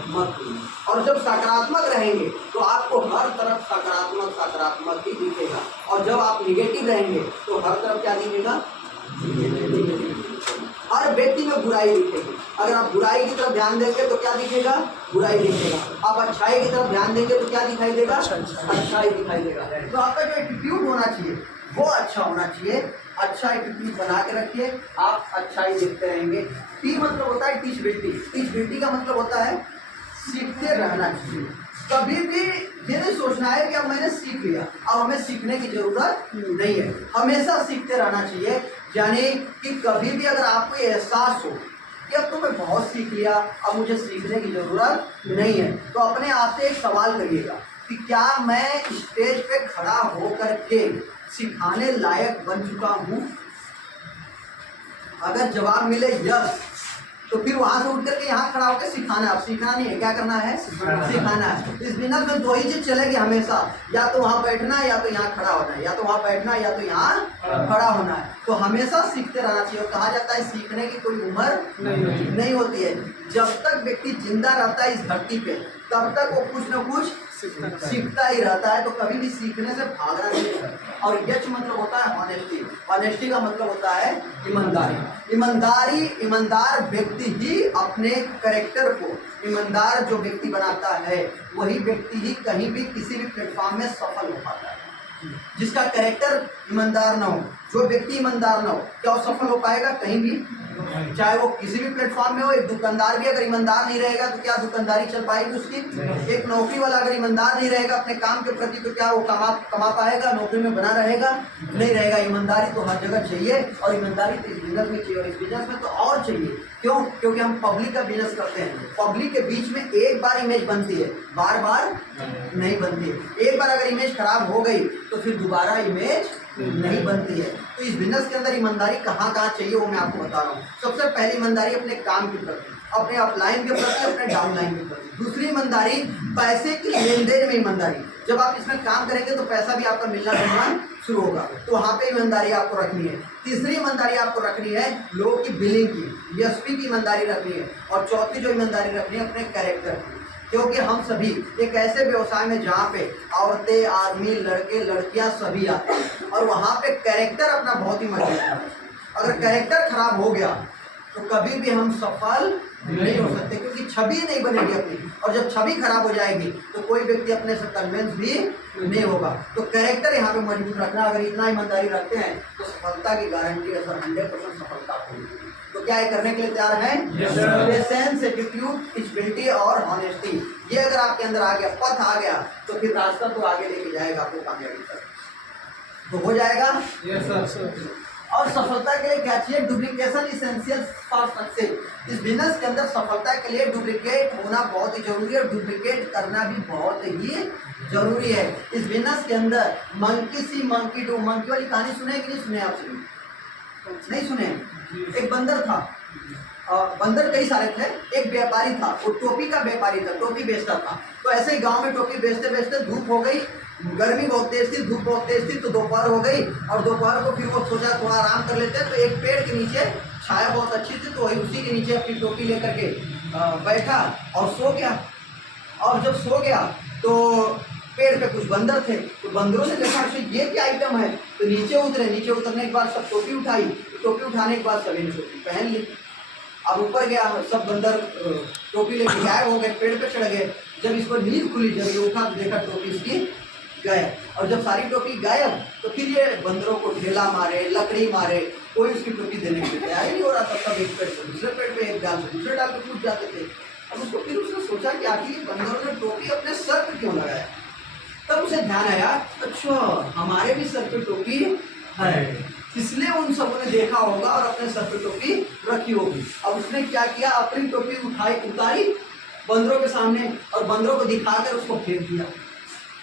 मत करिए। और जब सकारात्मक रहेंगे तो आपको हर तरफ सकारात्मक ही दिखेगा, और जब आप निगेटिव रहेंगे तो हर तरफ क्या दिखेगा, हर व्यक्ति में बुराई दिखेगी। अगर आप बुराई की तरफ ध्यान देंगे तो क्या दिखेगा, बुराई दिखेगा। आप अच्छाई की तरफ ध्यान देंगे तो क्या दिखाई देगा, अच्छाई दिखाई देगा। तो आपका जो एटीट्यूड होना चाहिए वो अच्छा होना चाहिए, अच्छा एटीट्यूड बना के रखिए, आप अच्छाई देखते रहेंगे। टी मतलब होता है टीचबिलिटी, टीचबिलिटी का मतलब होता है सीखते रहना चाहिए। कभी भी ये नहीं सोचना है कि अब मैंने सीख लिया, अब हमें सीखने की जरूरत नहीं है, हमेशा सीखते रहना चाहिए। यानी कि कभी भी अगर आपको ये एहसास हो कि अब तो मैं बहुत सीख लिया, अब मुझे सीखने की जरूरत नहीं है, तो अपने आप से एक सवाल करिएगा कि क्या मैं स्टेज पे खड़ा होकर के सिखाने लायक बन चुका हूँ। अगर जवाब मिले यस, तो फिर वहां से उठ करके यहाँ खड़ा होकर सिखाना है। अब सीखना नहीं है, क्या करना है, सिखाना है। इस बिजनेस में दो ही चीज चलेगी हमेशा, या तो वहाँ बैठना है या तो यहाँ खड़ा होना है, या तो वहाँ बैठना है या तो यहाँ खड़ा होना है। तो हमेशा सीखते रहना चाहिए। और कहा जाता है सीखने की कोई उम्र नहीं होती है। जब तक व्यक्ति जिंदा रहता है इस धरती पे तब तक वो कुछ न कुछ सीखता ही रहता है। तो कभी भी सीखने से भागना नहीं है। और यच मतलब होता है ऑनेस्टी, ऑनेस्टी का मतलब होता है ईमानदारी। ईमानदार व्यक्ति ही अपने कैरेक्टर को, ईमानदार जो व्यक्ति बनाता है वही व्यक्ति ही कहीं भी किसी भी प्लेटफॉर्म में सफल हो पाता है। जिसका कैरेक्टर ईमानदार ना हो, जो व्यक्ति ईमानदार ना हो, क्या वो सफल हो पाएगा कहीं भी, चाहे वो किसी भी प्लेटफॉर्म में हो। एक दुकानदार भी अगर ईमानदार नहीं रहेगा तो क्या दुकानदारी चल पाएगी उसकी। एक नौकरी वाला अगर ईमानदार नहीं रहेगा अपने काम के प्रति तो क्या वो कमा पाएगा, नौकरी में बना रहेगा, नहीं रहेगा। ईमानदारी तो हर जगह चाहिए, और ईमानदारी तो इस बिजनेस में चाहिए, और इस बिजनेस में तो और चाहिए। क्यों, क्योंकि हम पब्लिक का बिजनेस करते हैं। पब्लिक के बीच में एक बार इमेज बनती है, बार बार नहीं बनती है। एक बार अगर इमेज खराब हो गई तो फिर दोबारा इमेज नहीं बनती है। तो इस बिजनेस के अंदर ईमानदारी कहाँ कहाँ चाहिए वो मैं आपको बता रहा हूँ। सबसे पहली ईमानदारी अपने काम के प्रति, अपने अपलाइन के प्रति, अपने डाउनलाइन के प्रति। दूसरी ईमानदारी पैसे की लेन देन में ईमानदारी। जब आप इसमें काम करेंगे तो पैसा भी आपका मिलना जुलना शुरू होगा, तो वहाँ पे ईमानदारी आपको रखनी है। तीसरी ईमानदारी आपको रखनी है लोगों की बिलिंग की, एसपी की ईमानदारी रखनी है। और चौथी जो ईमानदारी रखनी है अपने कैरेक्टर की। क्योंकि हम सभी एक ऐसे व्यवसाय में जहाँ पे औरतें, आदमी, लड़के, लड़कियाँ सभी आते हैं, और वहाँ पे कैरेक्टर अपना बहुत ही मजबूत है। अगर कैरेक्टर खराब हो गया तो कभी भी हम सफल नहीं हो सकते, क्योंकि छवि नहीं बनेगी अपनी। और जब छवि खराब हो जाएगी तो कोई व्यक्ति अपने से कन्विंस भी नहीं होगा। तो कैरेक्टर यहाँ पे मजबूत रखना, अगर इतना ईमानदारी रखते हैं तो सफलता की गारंटी है सर, 100% सफलता होगी। तो क्या ये करने के लिए तैयार हैं? पेशेंस, एटीट्यूड, टीचबिलिटी और ऑनेस्टी। ये अगर आपके अंदर आ गया, पथ आ गया, तो फिर रास्ता तो आगे लेके जाएगा आपको कामयाबी तक। तो हो जाएगा। और सफलता के लिए क्या चाहिए? Duplication essential for success. इस बिजनेस के अंदर सफलता के लिए डुप्लीकेट होना बहुत ही जरूरी है, और डुप्लीकेट करना भी बहुत ही जरूरी है। इस बिजनेस के अंदर monkey C monkey do, monkey वाली कहानी सुने कि नहीं सुने आप? नहीं सुने? एक बंदर था, बंदर कई सारे थे। एक व्यापारी था, वो टोपी का व्यापारी था, टोपी बेचता था। तो ऐसे ही गांव में टोपी बेचते बेचते धूप हो गई, गर्मी बहुत तेज थी, धूप बहुत तेज थी, तो दोपहर हो गई। और दोपहर को फिर वो सोचा थोड़ा आराम कर लेते हैं, तो एक पेड़ के नीचे छाया बहुत अच्छी थी, तो वही उसी के नीचे अपनी टोपी लेकर के बैठा और सो गया। और जब सो गया तो पेड़ पे कुछ बंदर थे, तो बंदरों ने देखा कि ये क्या आइटम है, तो नीचे उतरे। नीचे उतरने के बाद सब टोपी उठाई, तो टोपी उठाने के बाद सभी ने टोपी पहन ली। अब ऊपर गया, सब बंदर टोपी लेके गायब हो गए, पेड़ पे चढ़ गए। जब इसको नींद खुली, जब ये उठा तो देखा टोपी इसकी गायब। और जब सारी टोपी गायब तो फिर ये बंदरों को ढेला मारे, लकड़ी मारे, कोई उसकी टोपी देने के लिए तैयार ही नहीं हो रहा था। सब एक पेड़ से दूसरे पेड़ पे, एक डाल से दूसरे डाल पे टूट जाते थे। अब उसको फिर उसने सोचा कि आखिर बंदरों ने टोपी अपने सर पर क्यों लगाया। तब उसे ध्यान आया, अच्छा हमारे भी सर पे टोपी है, इसलिए उन सबों ने देखा होगा और अपने सर पे टोपी रखी होगी। अब उसने क्या किया, अपनी टोपी उतारी बंदरों के सामने और बंदरों को दिखाकर उसको फेंक दिया।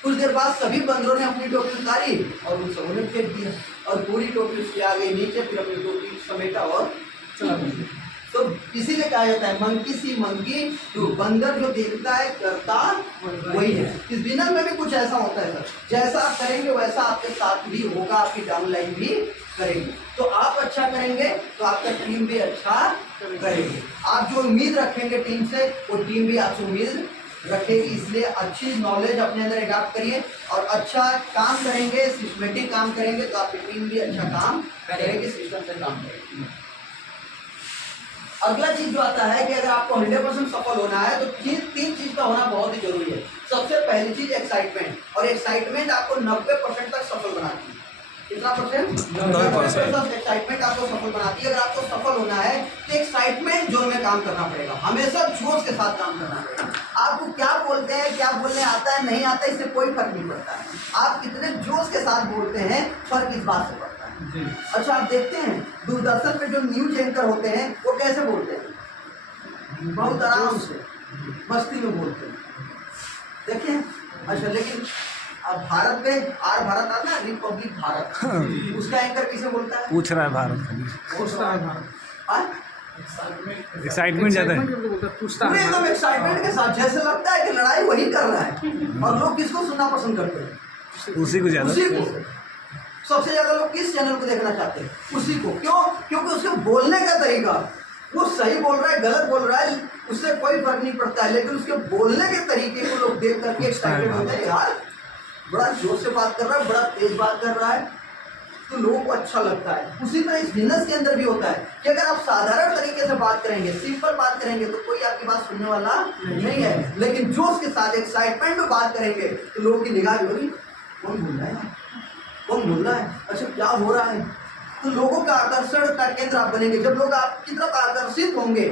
कुछ देर बाद सभी बंदरों ने अपनी टोपी उतारी और उन सबों ने फेंक दिया और पूरी टोपी उसके आ गई नीचे, फिर अपनी टोपी समेटा और चला गया। तो इसीलिए कहा जाता है मंकी सी मंकी टू, बंदर जो देखता है करता वही है। इस बिजनेस में भी कुछ ऐसा होता है सर, जैसा आप करेंगे वैसा आपके साथ भी होगा, आपकी डाउनलाइन भी करेंगे। तो आप अच्छा करेंगे तो आपका टीम भी अच्छा करेगी। आप जो उम्मीद रखेंगे टीम से, वो टीम भी आपसे उम्मीद रखेगी। इसलिए अच्छी नॉलेज अपने अंदर एडॉप्ट करिए और अच्छा काम करेंगे, सिस्टमेटिक काम करेंगे तो आपकी टीम भी अच्छा काम करेगी, सिस्टम से काम करेगी। अगला चीज जो आता है कि अगर आपको 100% सफल होना है तो तीन चीज का होना बहुत ही जरूरी है। सबसे पहली चीज एक्साइटमेंट, और एक्साइटमेंट आपको 90% तक सफल बनाती है। कितना परसेंट? 90% एक्साइटमेंट आपको सफल बनाती है। अगर आपको सफल होना है तो एक्साइटमेंट जोन में काम करना पड़ेगा, हमेशा जोश के साथ काम करना पड़ेगा। आपको क्या बोलते हैं, क्या बोलने आता है नहीं आता है, इससे कोई फर्क नहीं पड़ता है। आप कितने जोश के साथ बोलते हैं, फर्क इस बात से पड़ता है। अच्छा, आप देखते हैं दूरदर्शन पे जो न्यूज एंकर होते हैं वो कैसे बोलते हैं? बहुत आराम से मस्ती में बोलते हैं, देखिए। अच्छा, लेकिन अब भारत में भारत आता है, रिपब्लिक भारत, उसका एंकर किसे बोलता है? पूछ रहा है भारत पूछता है भारत, एक्साइटमेंट ज़्यादा है, पूछता पूरे है एकदम एक्साइटमेंट के साथ, जैसे लगता है कि लड़ाई वही कर रहा है। और लोग किसको सुनना पसंद करते हैं? उसी को ज़्यादा। उसी को। सबसे ज्यादा लोग किस चैनल को देखना चाहते हैं? उसी को। क्यों? क्योंकि उसके बोलने का तरीका, वो सही बोल रहा है गलत बोल रहा है उससे कोई फर्क नहीं पड़ता है, लेकिन उसके बोलने के तरीके को लोग देख करके एक्साइटेड होते हैं, यार बड़ा जोर से बात कर रहा है, बड़ा तेज बात कर रहा है, तो लोगों को अच्छा लगता है। उसी तरह इस बिजनेस के अंदर भी होता है कि अगर आप साधारण तरीके से बात करेंगे, सिंपल बात करेंगे तो कोई आपकी बात सुनने वाला नहीं है, लेकिन जोश के साथ एक्साइटमेंट में बात करेंगे तो लोगों की निगाह भी होगी, कौन बोल रहा है, कौन बोल रहा है, अच्छा क्या हो रहा है। तो लोगों का आकर्षण का केंद्र आप बनेंगे। जब लोग आपकी तरफ आकर्षित होंगे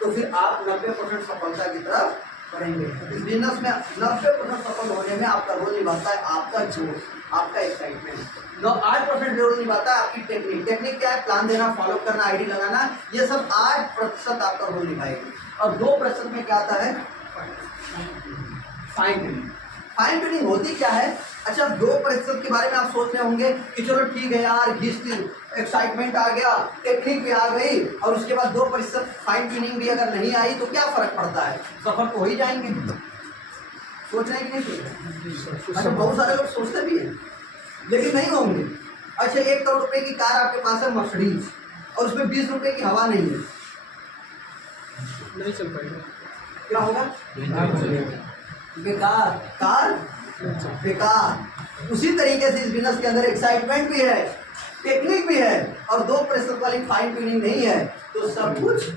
तो फिर आप 90% सफलता की तरफ बढ़ेंगे। इस बिजनेस में 90% सफल होने में आपका रोल निभाता है आपका जोश, आपका एक्साइटमेंट। 8% रोल निभाता है आपकी टेक्निक। टेक्निक क्या है? प्लान देना, फॉलो करना, आईडी लगाना, ये सब 8% आपका रोल निभाएगी। और 2% में क्या आता है? Fine tuning. फाइन ट्यूनिंग होती क्या है? अच्छा, 2% के बारे में आप सोच रहे होंगे कि चलो ठीक है यार, एक्साइटमेंट आ गया, टेक्निक भी आ गई, और उसके बाद 2% फाइन ट्यूनिंग भी अगर नहीं आई तो क्या फर्क पड़ता है? सफल तो हो ही जाएंगे। सोच रहे हैं कि नहीं सोच रहे? अच्छा, बहुत सारे लोग सोचते भी हैं लेकिन नहीं होंगे। अच्छा, 1 करोड़ रुपए की कार आपके पास है मर्सिडीज, और उसमें 20 रुपए की हवा नहीं है, नहीं चल पाएगा, क्या होगा? बेकार, कार बेकार। उसी तरीके से इस बिजनेस के अंदर एक्साइटमेंट भी है, टेक्निक भी है, और 2% वाली फाइन ट्यूनिंग नहीं है तो सब कुछ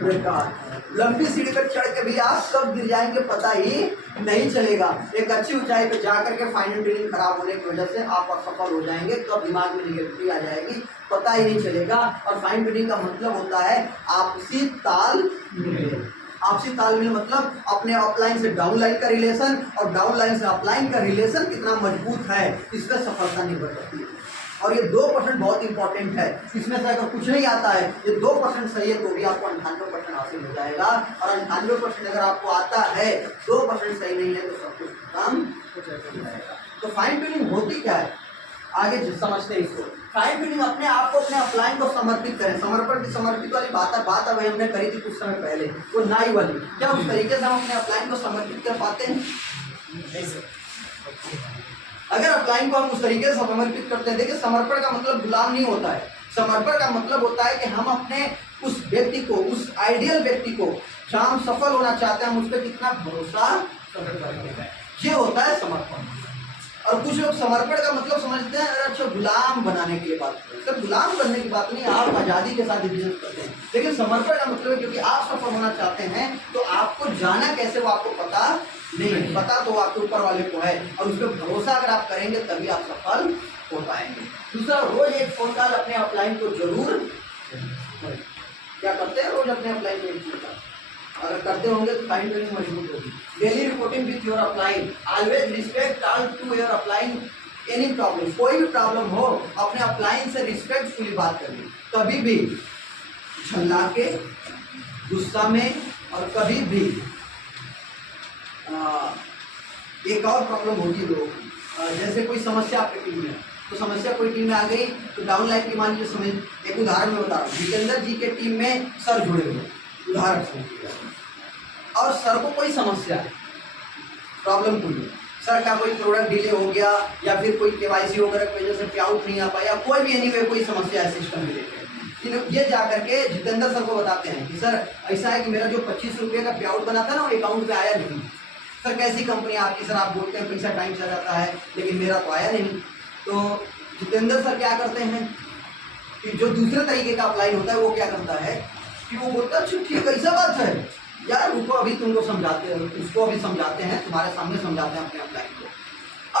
बेकार। लंबी सीढ़ी पर चढ़ के भी आप कब गिर जाएंगे पता ही नहीं चलेगा। एक अच्छी ऊंचाई पे जा करके फाइन ट्यूनिंग खराब होने की वजह से आप असफल हो जाएंगे, कब दिमाग में निगेटिविटी आ जाएगी पता ही नहीं चलेगा। और फाइन ट्यूनिंग का मतलब होता है आपसी तालमेल। आपसी तालमेल मतलब अपने अपलाइन से डाउनलाइन का रिलेशन और डाउनलाइन से अपलाइन का रिलेशन कितना मजबूत है, इस पर सफलता निर्भर करती है। और ये 2% बहुत इंपॉर्टेंट है। इसमें से अगर कुछ नहीं आता है, ये 2% सही है तो भी आपको 98% हासिल हो जाएगा। और 98% अगर आपको आता है, 2% सही नहीं है तो सब कुछ कम हो जाएगा। तो फाइन ट्यूनिंग होती क्या है, आगे समझते हैं इसको। फाइन ट्यूनिंग अपने आप को, अपने अपलाइन को समर्पित करें। समर्पण की समर्पित वाली बात अभी हमने करी थी कुछ समय पहले, वो नाई वाली। क्या उस तरीके से हम अपने अपलाइन को समर्पित कर पाते हैं? अगर अपलाइन को हम उस तरीके से समर्पित करते हैं, देखिए समर्पण का मतलब गुलाम नहीं होता है। समर्पण का मतलब होता है कि हम अपने उस व्यक्ति को, उस आइडियल व्यक्ति को, जहाँ हम सफल होना चाहते हैं, हम उस पर कितना भरोसा करते हैं, ये होता है समर्पण। और कुछ लोग समर्पण का मतलब समझते हैं, अरे अच्छा गुलाम बनाने की बात करें, सर गुलाम बनने की बात नहीं, आप आज़ादी के साथ बिजनेस करते हैं। लेकिन समर्पण का मतलब है क्योंकि आप सफल होना चाहते हैं तो आपको जाना कैसे वो आपको पता नहीं, पता तो आपके ऊपर वाले को है, और उस पर भरोसा अगर आप करेंगे तभी आप सफल हो पाएंगे। दूसरा, रोज एक फोन कॉल अपने अपलाइन को जरूर करें। क्या करते हैं? रोज अपने अपलाइन को एक फोन कॉल अगर करते होंगे तो फाइन ट्यूनिंग मजबूत होगी। Daily reporting with your upline, always respect all to your upline any problem. कोई भी प्रॉब्लम हो अपने अपलाइन से रिस्पेक्टफुली बात करनी, कभी भी झल्ला के, गुस्सा में, और कभी भी एक और प्रॉब्लम होती है लोगों की, जैसे कोई समस्या आपकी टीम में, तो समस्या कोई टीम में आ गई तो डाउन लाइन की मान लीजिए समझ, एक उदाहरण में बता रहा हूँ, जितेंद्र जी के टीम में सर जुड़े हुए, उदाहरण से, और सर को कोई समस्या है, प्रॉब्लम कोई है, सर का कोई प्रोडक्ट डिले हो गया या फिर कोई केवाईसी वगैरह की वजह से पे आउट नहीं आ पाया, कोई भी एनीवे कोई समस्या है सिस्टम में लेकर, ये जा करके जितेंद्र सर को बताते हैं कि सर ऐसा है कि मेरा जो 25 रुपये का पे आउट बना था ना वो अकाउंट पे आया नहीं। सर कैसी कंपनी है आपकी, सर आप बोलते हैं पैसा टाइम से आ जाता है लेकिन मेरा तो आया नहीं। तो जितेंद्र सर क्या करते हैं कि जो दूसरे तरीके का अपलाइन होता है वो क्या करता है कि वो बोलता है अच्छा ठीक ऐसा बात है यार, उनको अभी तुमको समझाते हैं, उसको अभी समझाते हैं, तुम्हारे सामने समझाते हैं अपने अपलाइन को।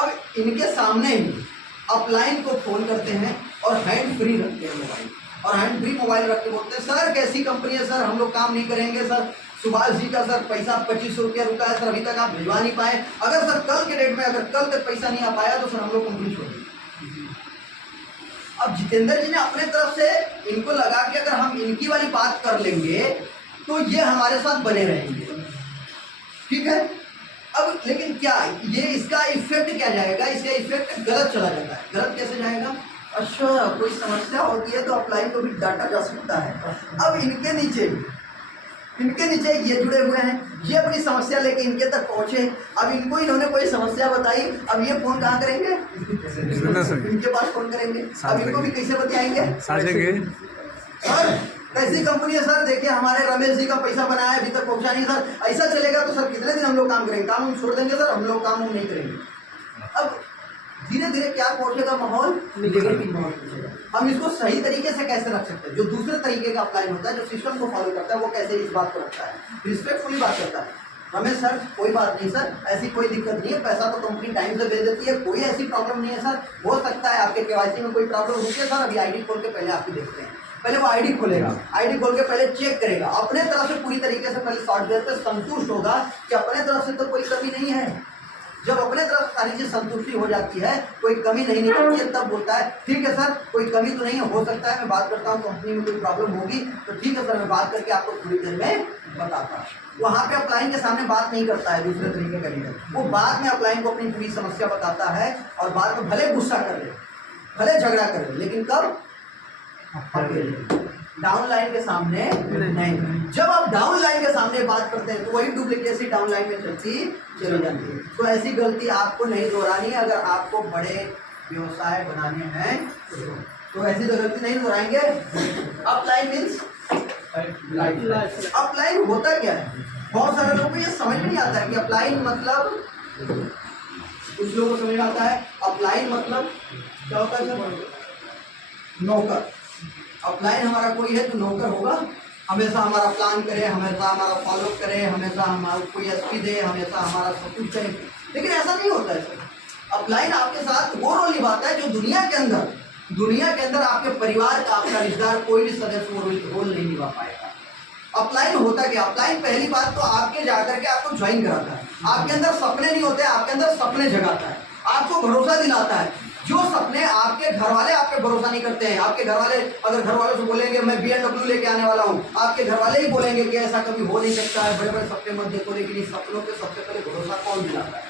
अब इनके सामने ही अपलाइन को फोन करते हैं और हैंड फ्री रखते हैं मोबाइल, और हैंड फ्री मोबाइल रख के बोलते हैं सर कैसी कंपनी है सर, हम लोग काम नहीं करेंगे सर, सुभाष जी का सर पैसा 25 रुपया रुका है सर, अभी तक आप भिजवा नहीं पाए, अगर सर कल के डेट में अगर कल तक पैसा नहीं आ पाया तो सर हम लोग कंपनी छोड़ देंगे। अब जितेंद्र जी ने अपने तरफ से इनको लगा कि अगर हम इनकी वाली बात कर लेंगे तो ये हमारे साथ बने रहेंगे, ठीक है। अब लेकिन क्या ये इसका इफेक्ट क्या जाएगा, इसका इफेक्ट गलत चला जाता है। गलत कैसे जाएगा, अच्छा कोई समस्या होती है तो अपलाइन को भी डाटा जा सकता है। अब इनके नीचे ये जुड़े हुए हैं, ये अपनी समस्या लेके इनके तक पहुंचे, अब इनको इन्होंने कोई समस्या बताई, अब ये फोन कहाँ करेंगे, इनके पास फोन करेंगे, अब इनको भी कैसे बताएंगे, सर कैसी कंपनी है सर, देखिए हमारे रमेश जी का पैसा बनाया है अभी तक पहुंचा नहीं सर, ऐसा चलेगा तो सर कितने दिन हम लोग काम करेंगे, काम हम छोड़ देंगे सर, हम लोग काम हम नहीं करेंगे। अब धीरे धीरे क्या पहुंचेगा माहौल, नेगेटिव माहौल पहुंचेगा। हम इसको सही तरीके से कैसे रख सकते हैं, जो दूसरे तरीके का अपलाइन होता है, जो सिस्टम को फॉलो करता है, वो कैसे इस बात को रखता है, रिस्पेक्टफुली बात करता है, रमेश सर कोई बात नहीं सर, ऐसी कोई दिक्कत नहीं है, पैसा तो कंपनी टाइम से भेज देती है, कोई ऐसी प्रॉब्लम नहीं है सर, हो सकता है आपके केवाईसी में कोई प्रॉब्लम होती है सर, अभी आईडी खोल के पहले आपको देखते हैं, पहले वो आईडी खोलेगा, आईडी खोल के पहले चेक करेगा, अपने तरफ से पूरी तरीके से पहले सॉफ्टवेयर पे संतुष्ट होगा कि अपने तरफ से तो कोई कमी नहीं है। जब अपने तरफ सारी चीज संतुष्टि हो जाती है, कोई कमी नहीं निकलती है, तब बोलता है ठीक है सर कोई कमी तो नहीं है, हो सकता है मैं बात करता हूँ, कंपनी में कोई प्रॉब्लम होगी तो ठीक है सर मैं बात करके आपको थोड़ी देर में बताता हूँ। वहाँ पे अपलाइन के सामने बात नहीं करता है दूसरे तरीके का लीडर, वो बाद में अपलाइन को अपनी पूरी समस्या बताता है, और बाद में भले गुस्सा कर ले, भले झगड़ा कर ले, लेकिन कब, डाउन लाइन के सामने नहीं। जब आप डाउन लाइन के सामने बात करते हैं तो वही डुप्लीकेसी डाउन लाइन में चलती चली जाती है। तो ऐसी गलती आपको नहीं दोहरानी है, अगर आपको बड़े व्यवसाय बनाने हैं तो ऐसी तो गलती नहीं दोहराएंगे। अपलाइन मीन्स अपलाइन होता क्या है, बहुत सारे लोगों को ये समझ नहीं आता है कि अपलाइन मतलब, कुछ लोगों को समझ आता है अपलाइन मतलब क्या होता है, नौकर। अपलाइन हमारा कोई है तो नौकर होगा, हमेशा हमारा प्लान करे, हमेशा हमारा फॉलो करे, हमेशा हमारा कोई एसपी दे, हमेशा हमारा सब कुछ करे, लेकिन ऐसा नहीं होता है सर। अपलाइन आपके साथ वो रोल निभाता है जो दुनिया के अंदर आपके परिवार का, आपका रिश्तेदार, कोई भी सदस्य वो रोल नहीं निभा पाएगा। अपलाइन होता क्या, अपलाइन पहली बात तो आपके जाकर के आपको ज्वाइन कराता है, आपके अंदर सपने नहीं होते, आपके अंदर सपने जगाता है, आपको भरोसा दिलाता है। जो सपने आपके घर वाले आप पे भरोसा नहीं करते हैं, आपके घर वाले अगर घर वालों से बोलेंगे मैं BMW लेके आने वाला हूँ, आपके घर वाले ही बोलेंगे कि ऐसा कभी हो नहीं सकता है, बड़े बड़े सपने मत देखो, लेकिन इस सपनों पे सबसे पहले भरोसा कौन दिलाता है,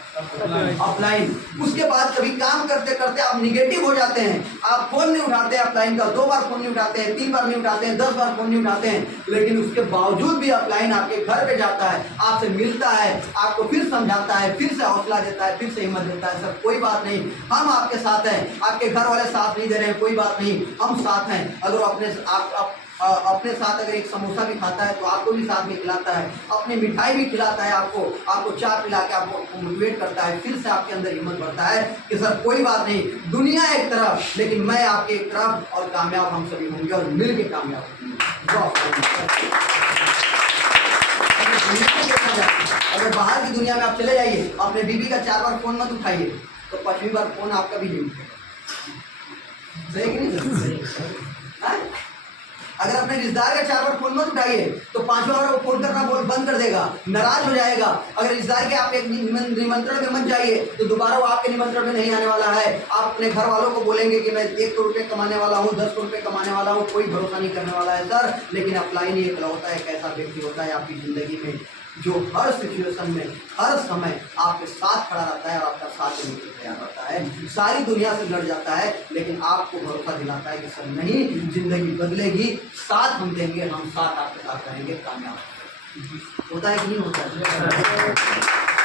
अपलाइन। उसके बाद कभी काम करते करते आप निगेटिव हो जाते हैं, आप फोन नहीं उठाते हैं अपलाइन का, 2 बार फोन नहीं उठाते हैं, 3 बार नहीं उठाते हैं, 10 बार फोन नहीं उठाते हैं, लेकिन उसके बावजूद भी अपलाइन आपके घर पे जाता है, आपसे मिलता है, आपको फिर समझाता है, फिर से हौसला देता है, फिर से हिम्मत देता है, सर कोई बात नहीं, हम आपके साथ हैं, आपके घर वाले साथ नहीं दे रहे हैं, कोई बात नहीं, हम साथ हैं। अगर अपने साथ अगर एक समोसा भी खाता है तो आपको भी साथ में खिलाता है, अपनी मिठाई भी खिलाता है, आपको चाय पिला के आपको मोटिवेट करता है, फिर से आपके अंदर हिम्मत बढ़ता है कि सर कोई बात नहीं, दुनिया एक तरफ लेकिन मैं आपके एक तरफ, और कामयाब हम सभी होंगे और मिल के कामयाब होंगे। अगर बाहर की दुनिया में आप चले जाइए, अपने बीबी का 4 बार फोन मत उठाइए तो 5वीं बार फोन आपका भी नहीं उठेगा, सही कि नहीं सर? अगर अपने रिश्तेदार का 4 बार फोन मत उठाइए तो 5वां बार वो फोन करना बंद कर देगा, नाराज हो जाएगा। अगर रिश्तेदार के आप एक निमंत्रण में मत जाइए तो दोबारा वो आपके निमंत्रण में नहीं आने वाला है। आप अपने घर वालों को बोलेंगे कि मैं 1 करोड़ रुपये कमाने वाला हूँ, 10 करोड़ रुपये कमाने वाला हूँ, कोई भरोसा नहीं करने वाला है सर। लेकिन अपलाइन एक लौटा एक ऐसा व्यक्ति होता है आपकी ज़िंदगी में जो हर सिचुएशन में हर समय आपके साथ खड़ा रहता है और आपका साथ देने के लिए तैयार रहता है, सारी दुनिया से लड़ जाता है लेकिन आपको भरोसा दिलाता है कि सर नहीं, जिंदगी बदलेगी, साथ हम देंगे, हम साथ आपके साथ रहेंगे, कामयाब होता है कि नहीं होता है?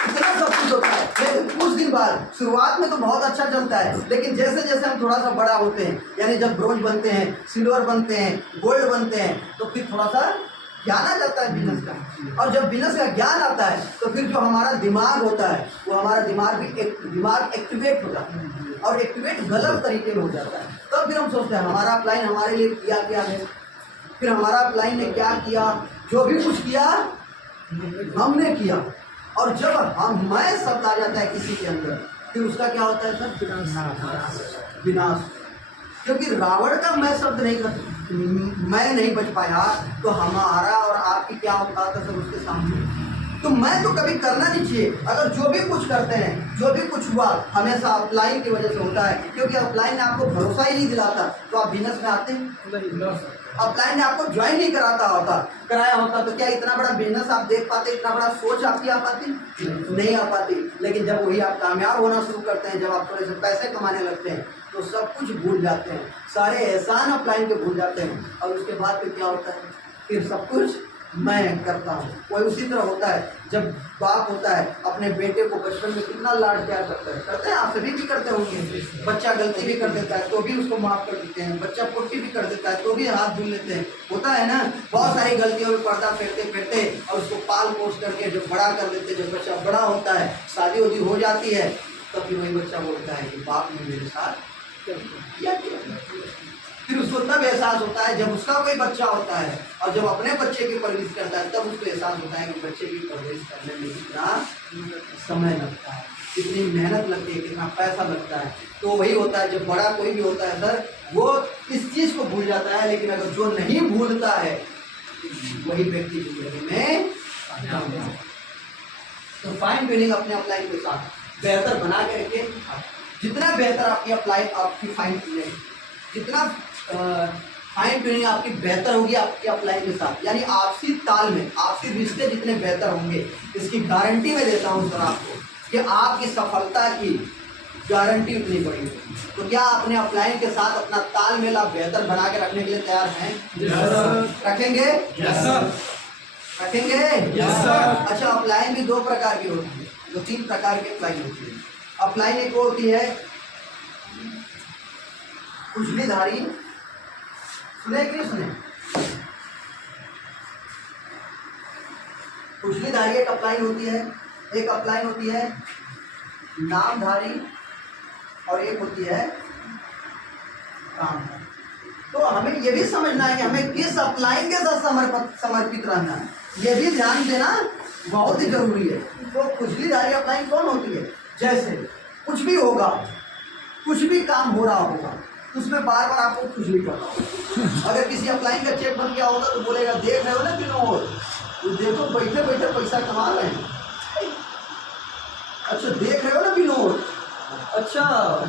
इतना सब कुछ होता है लेकिन कुछ दिन बाद शुरुआत में तो बहुत अच्छा चलता है, लेकिन जैसे जैसे हम थोड़ा सा बड़ा होते हैं, यानी जब ब्रोंज बनते हैं, सिल्वर बनते हैं, गोल्ड बनते हैं, तो फिर थोड़ा सा ज्ञान आ जाता है बिजनेस का। और जब बिजनेस का ज्ञान आता है तो फिर जो हमारा दिमाग होता है वो हमारा दिमाग एक्टिवेट हो जाता है, और एक्टिवेट गलत तरीके में हो जाता है। तब फिर हम सोचते हैं हमारा अपलाइन हमारे लिए किया क्या है, फिर हमारा अपलाइन ने क्या किया, जो भी कुछ किया हमने किया। और जब मैं शब्द आ जाता है किसी के अंदर, फिर उसका क्या होता है सर? विनाश। क्योंकि रावण का मैं शब्द मैं नहीं बच पाया तो हमारा और आपकी क्या होता था सर उसके सामने? तो मैं तो कभी करना नहीं चाहिए। अगर जो भी कुछ करते हैं, जो भी कुछ हुआ, हमेशा अपलाइन की वजह से होता है, क्योंकि अपलाइन ने आपको भरोसा ही नहीं दिलाता तो आप बिजनेस में आते हैं। अपलाइन ने आपको ज्वाइन नहीं कराया होता तो क्या इतना बड़ा बिजनेस आप देख पाते, इतना बड़ा सोच आपकी आ पाती? नहीं आ पाती। लेकिन जब वही आप कामयाब होना शुरू करते हैं, जब आप थोड़े से पैसे कमाने लगते हैं, तो सब कुछ भूल जाते हैं, सारे एहसान अपलाइन के भूल जाते हैं, और उसके बाद फिर क्या होता है? फिर सब कुछ मैं करता हूँ। वही उसी तरह होता है जब बाप होता है अपने बेटे को बचपन में कितना लाड प्यार करते हैं, आप सभी भी करते होंगे। बच्चा गलती भी कर देता है तो भी उसको माफ़ कर देते हैं, बच्चा पुट्टी भी कर देता है तो भी हाथ धुल लेते हैं, होता है ना। बहुत सारी गलतियों में पर्दा फेरते और उसको पाल पोस करके जब बड़ा कर देते, जब बच्चा बड़ा होता है, शादी वादी हो जाती है, तब फिर वही बच्चा बोलता है कि बाप ने मेरे साथ क्या किया। फिर उसको तब एहसास होता है जब उसका कोई बच्चा होता है और जब अपने बच्चे की परवरिश करता है, तब उसको एहसास होता है कि बच्चे की परवरिश करने में कितना समय लगता है, कितनी मेहनत लगती है, कितना पैसा लगता है। तो वही होता है जब बड़ा कोई भी होता है सर, वो इस चीज़ को भूल जाता है। लेकिन अगर जो नहीं भूलता है वही व्यक्ति जिंदगी में तो फाइन ट्यूनिंग अपने अपलाइन के साथ बेहतर बना के रखिए। जितना बेहतर आपकी फाइन ट्यूनिंग, जितना फाइन ट्यूनिंग आपकी बेहतर होगी आपके अपलाइन के साथ, यानी आपसी तालमेल, आपसी रिश्ते जितने बेहतर होंगे, इसकी गारंटी मैं देता हूँ सर आपको कि आपकी सफलता की गारंटी उतनी बड़ी। तो क्या अपने अपलाइन के साथ अपना तालमेल आप बेहतर बना के रखने के लिए तैयार हैं? रखेंगे? रखेंगे? अच्छा, अपलाइन भी 2 प्रकार की होती है, 2-3 प्रकार की अपलाइन होती है। अपलाइन एक होती है खुजलीधारी, सुने कि नहीं सुने? खुजलीधारी एक अपलाइन होती है, एक अपलाइन होती है नामधारी, और एक होती है कामधारी। तो हमें ये भी समझना है कि हमें किस अपलाइन के साथ समर्पित रहना है, ये भी ध्यान देना बहुत ही जरूरी है। तो खुजलीधारी अपलाइन कौन होती है? जैसे कुछ भी होगा, कुछ भी काम हो रहा होगा, उसमें बार बार आपको खुजली करना होगा। अगर किसी अपलाइन का चेक बन गया होगा तो बोलेगा देख रहे हो ना विनोद, तो देखो बैठे बैठे पैसा कमा रहे हैं। अच्छा, देख रहे हो ना विनोद, अच्छा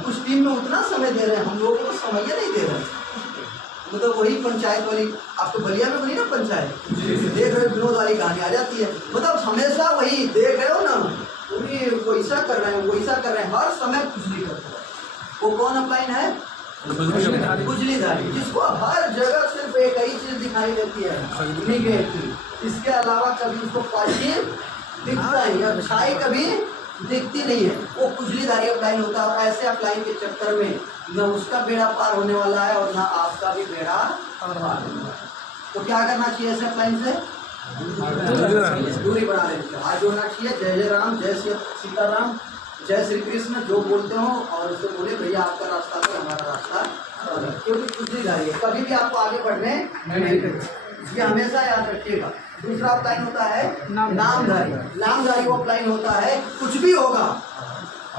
कुछ टीम में उतना समय दे रहे हैं, हम लोगों को समय नहीं दे रहे हैं। मतलब वही पंचायत वाली, आपको बलिया में बनी ना पंचायत, देख रहे हो विनोद वाली कहानी आ जाती है। मतलब हमेशा वही देख रहे हो ना, वैसा कर रहे हैं, वैसा कर रहे हैं, हर समय खुजली करते हैं। वो कौन अपलाइन है? खुजलीधारी, जिसको हर जगह सिर्फ एक ही चीज दिखाई देती है, निगेटिव। इसके अलावा कभी उसको पॉजिटिव दिखता ही, अच्छाई कभी दिखती नहीं है। वो खुजलीधारी अपलाइन होता है। और ऐसे अपलाइन के चक्कर में न उसका बेड़ा पार होने वाला है और ना आपका भी बेड़ा पार होने वाला है। तो क्या करना चाहिए ऐसे अपलाइन से? दूरी बना लेनी चाहिए, हाथ जोड़ना चाहिए। जय जय राम, जय सीताराम, जय श्री कृष्ण जो बोलते हो, और उससे बोले भैया आपका रास्ता तो हमारा रास्ता, क्योंकि खुजलीधारी है, कभी भी आपको आगे बढ़ने नहीं देगा। ये हमेशा याद रखिएगा। दूसरा अपलाइन होता है नामधारी। नामधारी वो अपलाइन होता है कुछ भी होगा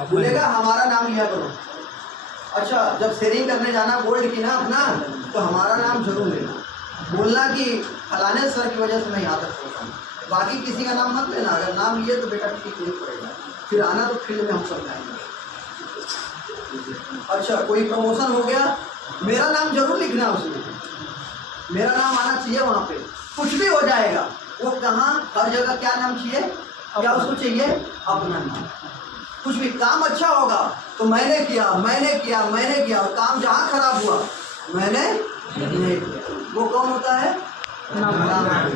बोलेगा हमारा नाम लिया करो। अच्छा, जब शेयरिंग करने जाना गोल्ड की ना अपना, तो हमारा नाम जरूर लेना, बोलना कि फलाने सर की वजह से मैं यहाँ तक पहुँचा हूँ, बाकी किसी का नाम मत लेना। अगर नाम लिए तो बेटा ठीक नहीं पड़ेगा, फिर आना तो फील्ड में हम समझाएंगे। अच्छा, कोई प्रमोशन हो गया, मेरा नाम जरूर लिखना उसमें, मेरा नाम आना चाहिए वहाँ पे। कुछ भी हो जाएगा, वो कहाँ हर जगह क्या नाम चाहिए, क्या उसको चाहिए, अपना नाम। कुछ भी काम अच्छा होगा तो मैंने किया मैंने किया मैंने किया, और काम जहाँ खराब हुआ मैंने नहीं किया, वो कौन होता है, नाम।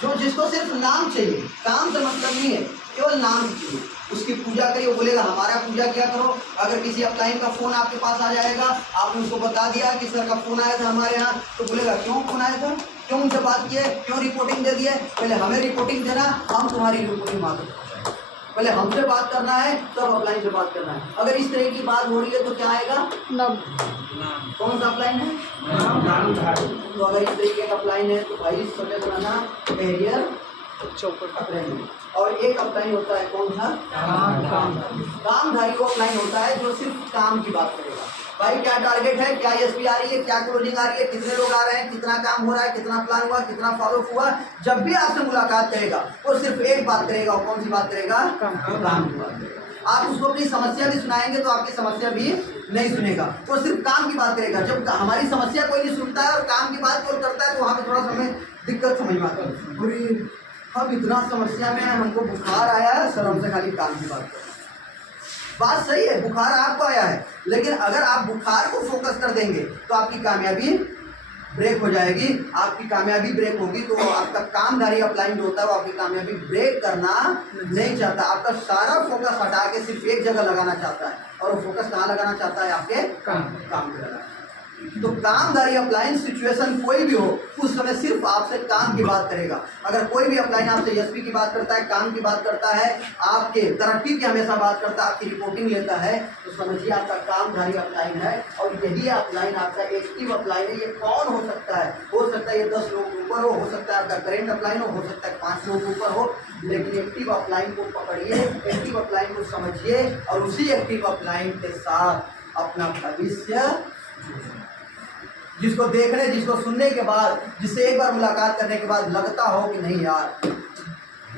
जो जिसको सिर्फ नाम चाहिए, काम से मतलब नहीं है, केवल नाम चाहिए, उसकी पूजा करिए। वो बोलेगा हमारा पूजा किया करो। अगर किसी अपलाइन का फ़ोन आपके पास आ जाएगा, आपने उसको बता दिया कि सर का फ़ोन आया था हमारे यहाँ, तो बोलेगा क्यों फ़ोन आया था, क्यों उनसे बात किए, क्यों रिपोर्टिंग दे दिए। पहले हमें रिपोर्टिंग देना, हम तुम्हारी रिपोर्टिंग मांगे। पहले हमसे बात करना है, तब अपलाइन से बात करना है। अगर इस तरह की बात हो रही है तो क्या आएगा, नाम। कौन सा अपलाइन है, तो अगर इस तरीके का अपलाइन है तो भाई समझ लेना कैरियर चौपट। अपलाइन। और एक अपलाइन होता है कौन सा, कामधारी वो अपलाइन होता है जो सिर्फ काम की बात करेगा। भाई क्या टारगेट है, क्या एसपी आ रही है, क्या क्लोजिंग आ रही है, कितने लोग आ रहे हैं, कितना काम हो रहा है, कितना प्लान हुआ, कितना फॉलो हुआ। जब भी आपसे मुलाकात करेगा वो सिर्फ एक बात करेगा, और कौन सी बात करेगा, काम की बात करेगा। आप उसको अपनी समस्या भी सुनाएंगे तो आपकी समस्या भी नहीं सुनेगा, वो सिर्फ काम की बात करेगा। जब हमारी समस्या कोई नहीं सुनता है और काम की बात कोई करता है तो वहाँ पे थोड़ा सा हमें दिक्कत समझ में आता है। हम इतना समस्या में हैं, हमको बुखार आया है, सर हमसे खाली काम की बात करें। बात सही है, बुखार आपको आया है, लेकिन अगर आप बुखार को फोकस कर देंगे तो आपकी कामयाबी ब्रेक हो जाएगी। आपकी कामयाबी ब्रेक होगी तो आपका कामधारी अपलाइन जो होता है वो आपकी कामयाबी ब्रेक करना नहीं चाहता, आपका सारा फोकस हटा के सिर्फ एक जगह लगाना चाहता है। और वो फोकस कहाँ लगाना चाहता है, आपके काम पे लगाना। तो कामधारी अपलाइन सिचुएशन कोई भी हो उस समय सिर्फ आपसे काम की बात करेगा। अगर कोई भी अपलाइन आपसे एसपी की बात करता है, काम की बात करता है, आपके तरक्की की हमेशा बात करता है, आपकी रिपोर्टिंग लेता है, तो समझिए आपका कामधारी अपलाइन है। और यही अपलाइन आपका एक्टिव अपलाइन है। ये कौन हो सकता है, हो सकता है ये 10 लोग ऊपर हो सकता है आपका करेंट अपलाइन हो सकता है 5 लोग ऊपर हो, लेकिन एक्टिव अपलाइन को पकड़िए, एक्टिव अपलाइन को समझिए और उसी एक्टिव अपलाइन के साथ अपना भविष्य, जिसको देखने, जिसको सुनने के बाद, जिससे एक बार मुलाकात करने के बाद लगता हो कि नहीं यार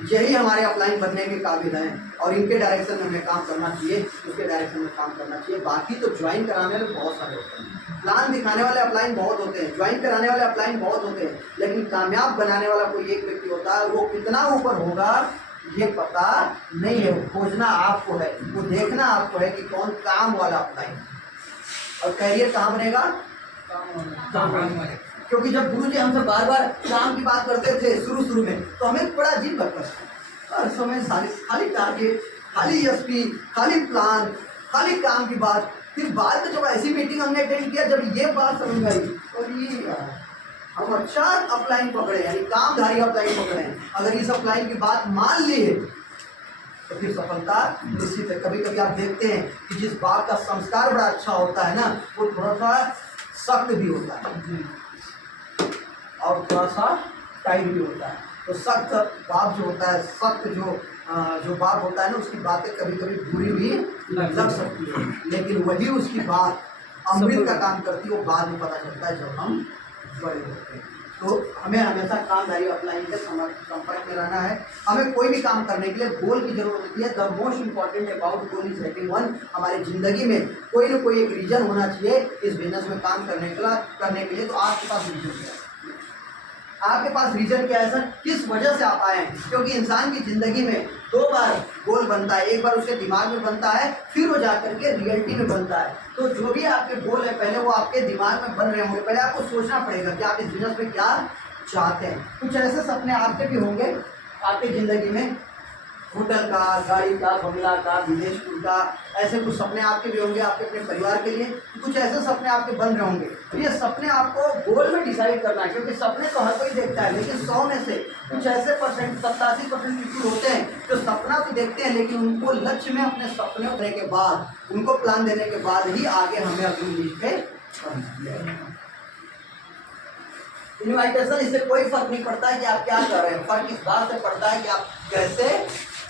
यही हमारे अपलाइन बनने के काबिल हैं और इनके डायरेक्शन में हमें काम करना चाहिए, उसके डायरेक्शन में काम करना चाहिए। बाकी तो ज्वाइन कराने वाले बहुत सारे होते हैं, प्लान दिखाने वाले अपलाइन बहुत होते हैं, ज्वाइन कराने वाले अपलाइन बहुत होते हैं, लेकिन कामयाब बनाने वाला कोई एक व्यक्ति होता है। वो कितना ऊपर होगा ये पता नहीं है, वो खोजना आपको है, वो देखना आपको है कि कौन काम वाला अपलाइन। और कैरियर कहाँ बनेगा, क्योंकि जब गुरु जी हमसे बार बार काम की बात करते थे शुरू में तो हमें बड़ा अजीब लगता था। हर समय खाली टारगेट, खाली एसपी, खाली प्लान, खाली काम की बात। फिर बाद में जब ऐसी मीटिंग हमने अटेंड किया, जब ये बात समझ आई और ये हम अच्छा अपलाइन पकड़े, यानी कामधारी अपलाइन पकड़े। अगर इस अपलाइन की बात मान ली है तो फिर सफलता निश्चित है। कभी कभी आप देखते हैं कि जिस बाप का संस्कार बड़ा अच्छा होता है ना, वो थोड़ा सा सख्त भी होता है और थोड़ा सा टाइट भी होता है। तो सख्त बाप जो होता है, सख्त जो बाप होता है ना, उसकी बातें कभी कभी बुरी भी लग सकती है, लेकिन वही उसकी बात अमृत का काम करती है। वो बाद में पता चलता है जब हम बड़े होते हैं। तो हमें हमेशा कामधारी अपलाइन के संपर्क में रहना है। हमें कोई भी काम करने के लिए गोल की जरूरत होती है। The most important about goal is having one. हमारी ज़िंदगी में कोई ना कोई एक रीजन होना चाहिए इस बिजनेस में काम करने के लिए। तो आपके पास रीजन क्या है, आपके पास रीजन क्या है सर, किस वजह से आप आए हैं? क्योंकि इंसान की ज़िंदगी में 2 बार गोल बनता है, एक बार उसके दिमाग में बनता है, फिर वो जा करके रियलिटी में बनता है। तो जो भी आपके गोल है पहले वो आपके दिमाग में बन रहे होंगे, पहले आपको सोचना पड़ेगा कि आप इस बिजनेस में क्या चाहते हैं। कुछ ऐसे सपने आपके भी होंगे आपकी ज़िंदगी में, होटल का, गाड़ी का, बंगला का, विदेश टूर का, ऐसे कुछ सपने आपके भी होंगे आपके अपने परिवार के लिए। कुछ ऐसे सपने आपके बन रहे होंगे। तो ये सपने आपको गोल में डिसाइड करना है, क्योंकि सपने तो हर कोई देखता है, लेकिन 100 में से कुछ ऐसे परसेंट 87% पीपल होते हैं जो सपना तो देखते हैं, लेकिन उनको लक्ष्य में अपने सपने होने के बाद, उनको प्लान देने के बाद ही आगे हमें अपनी नींव पे इन्वाइटेशन, इससे कोई फर्क नहीं पड़ता है कि आप क्या कर रहे हैं, फर्क इस बात से पड़ता है कि आप कैसे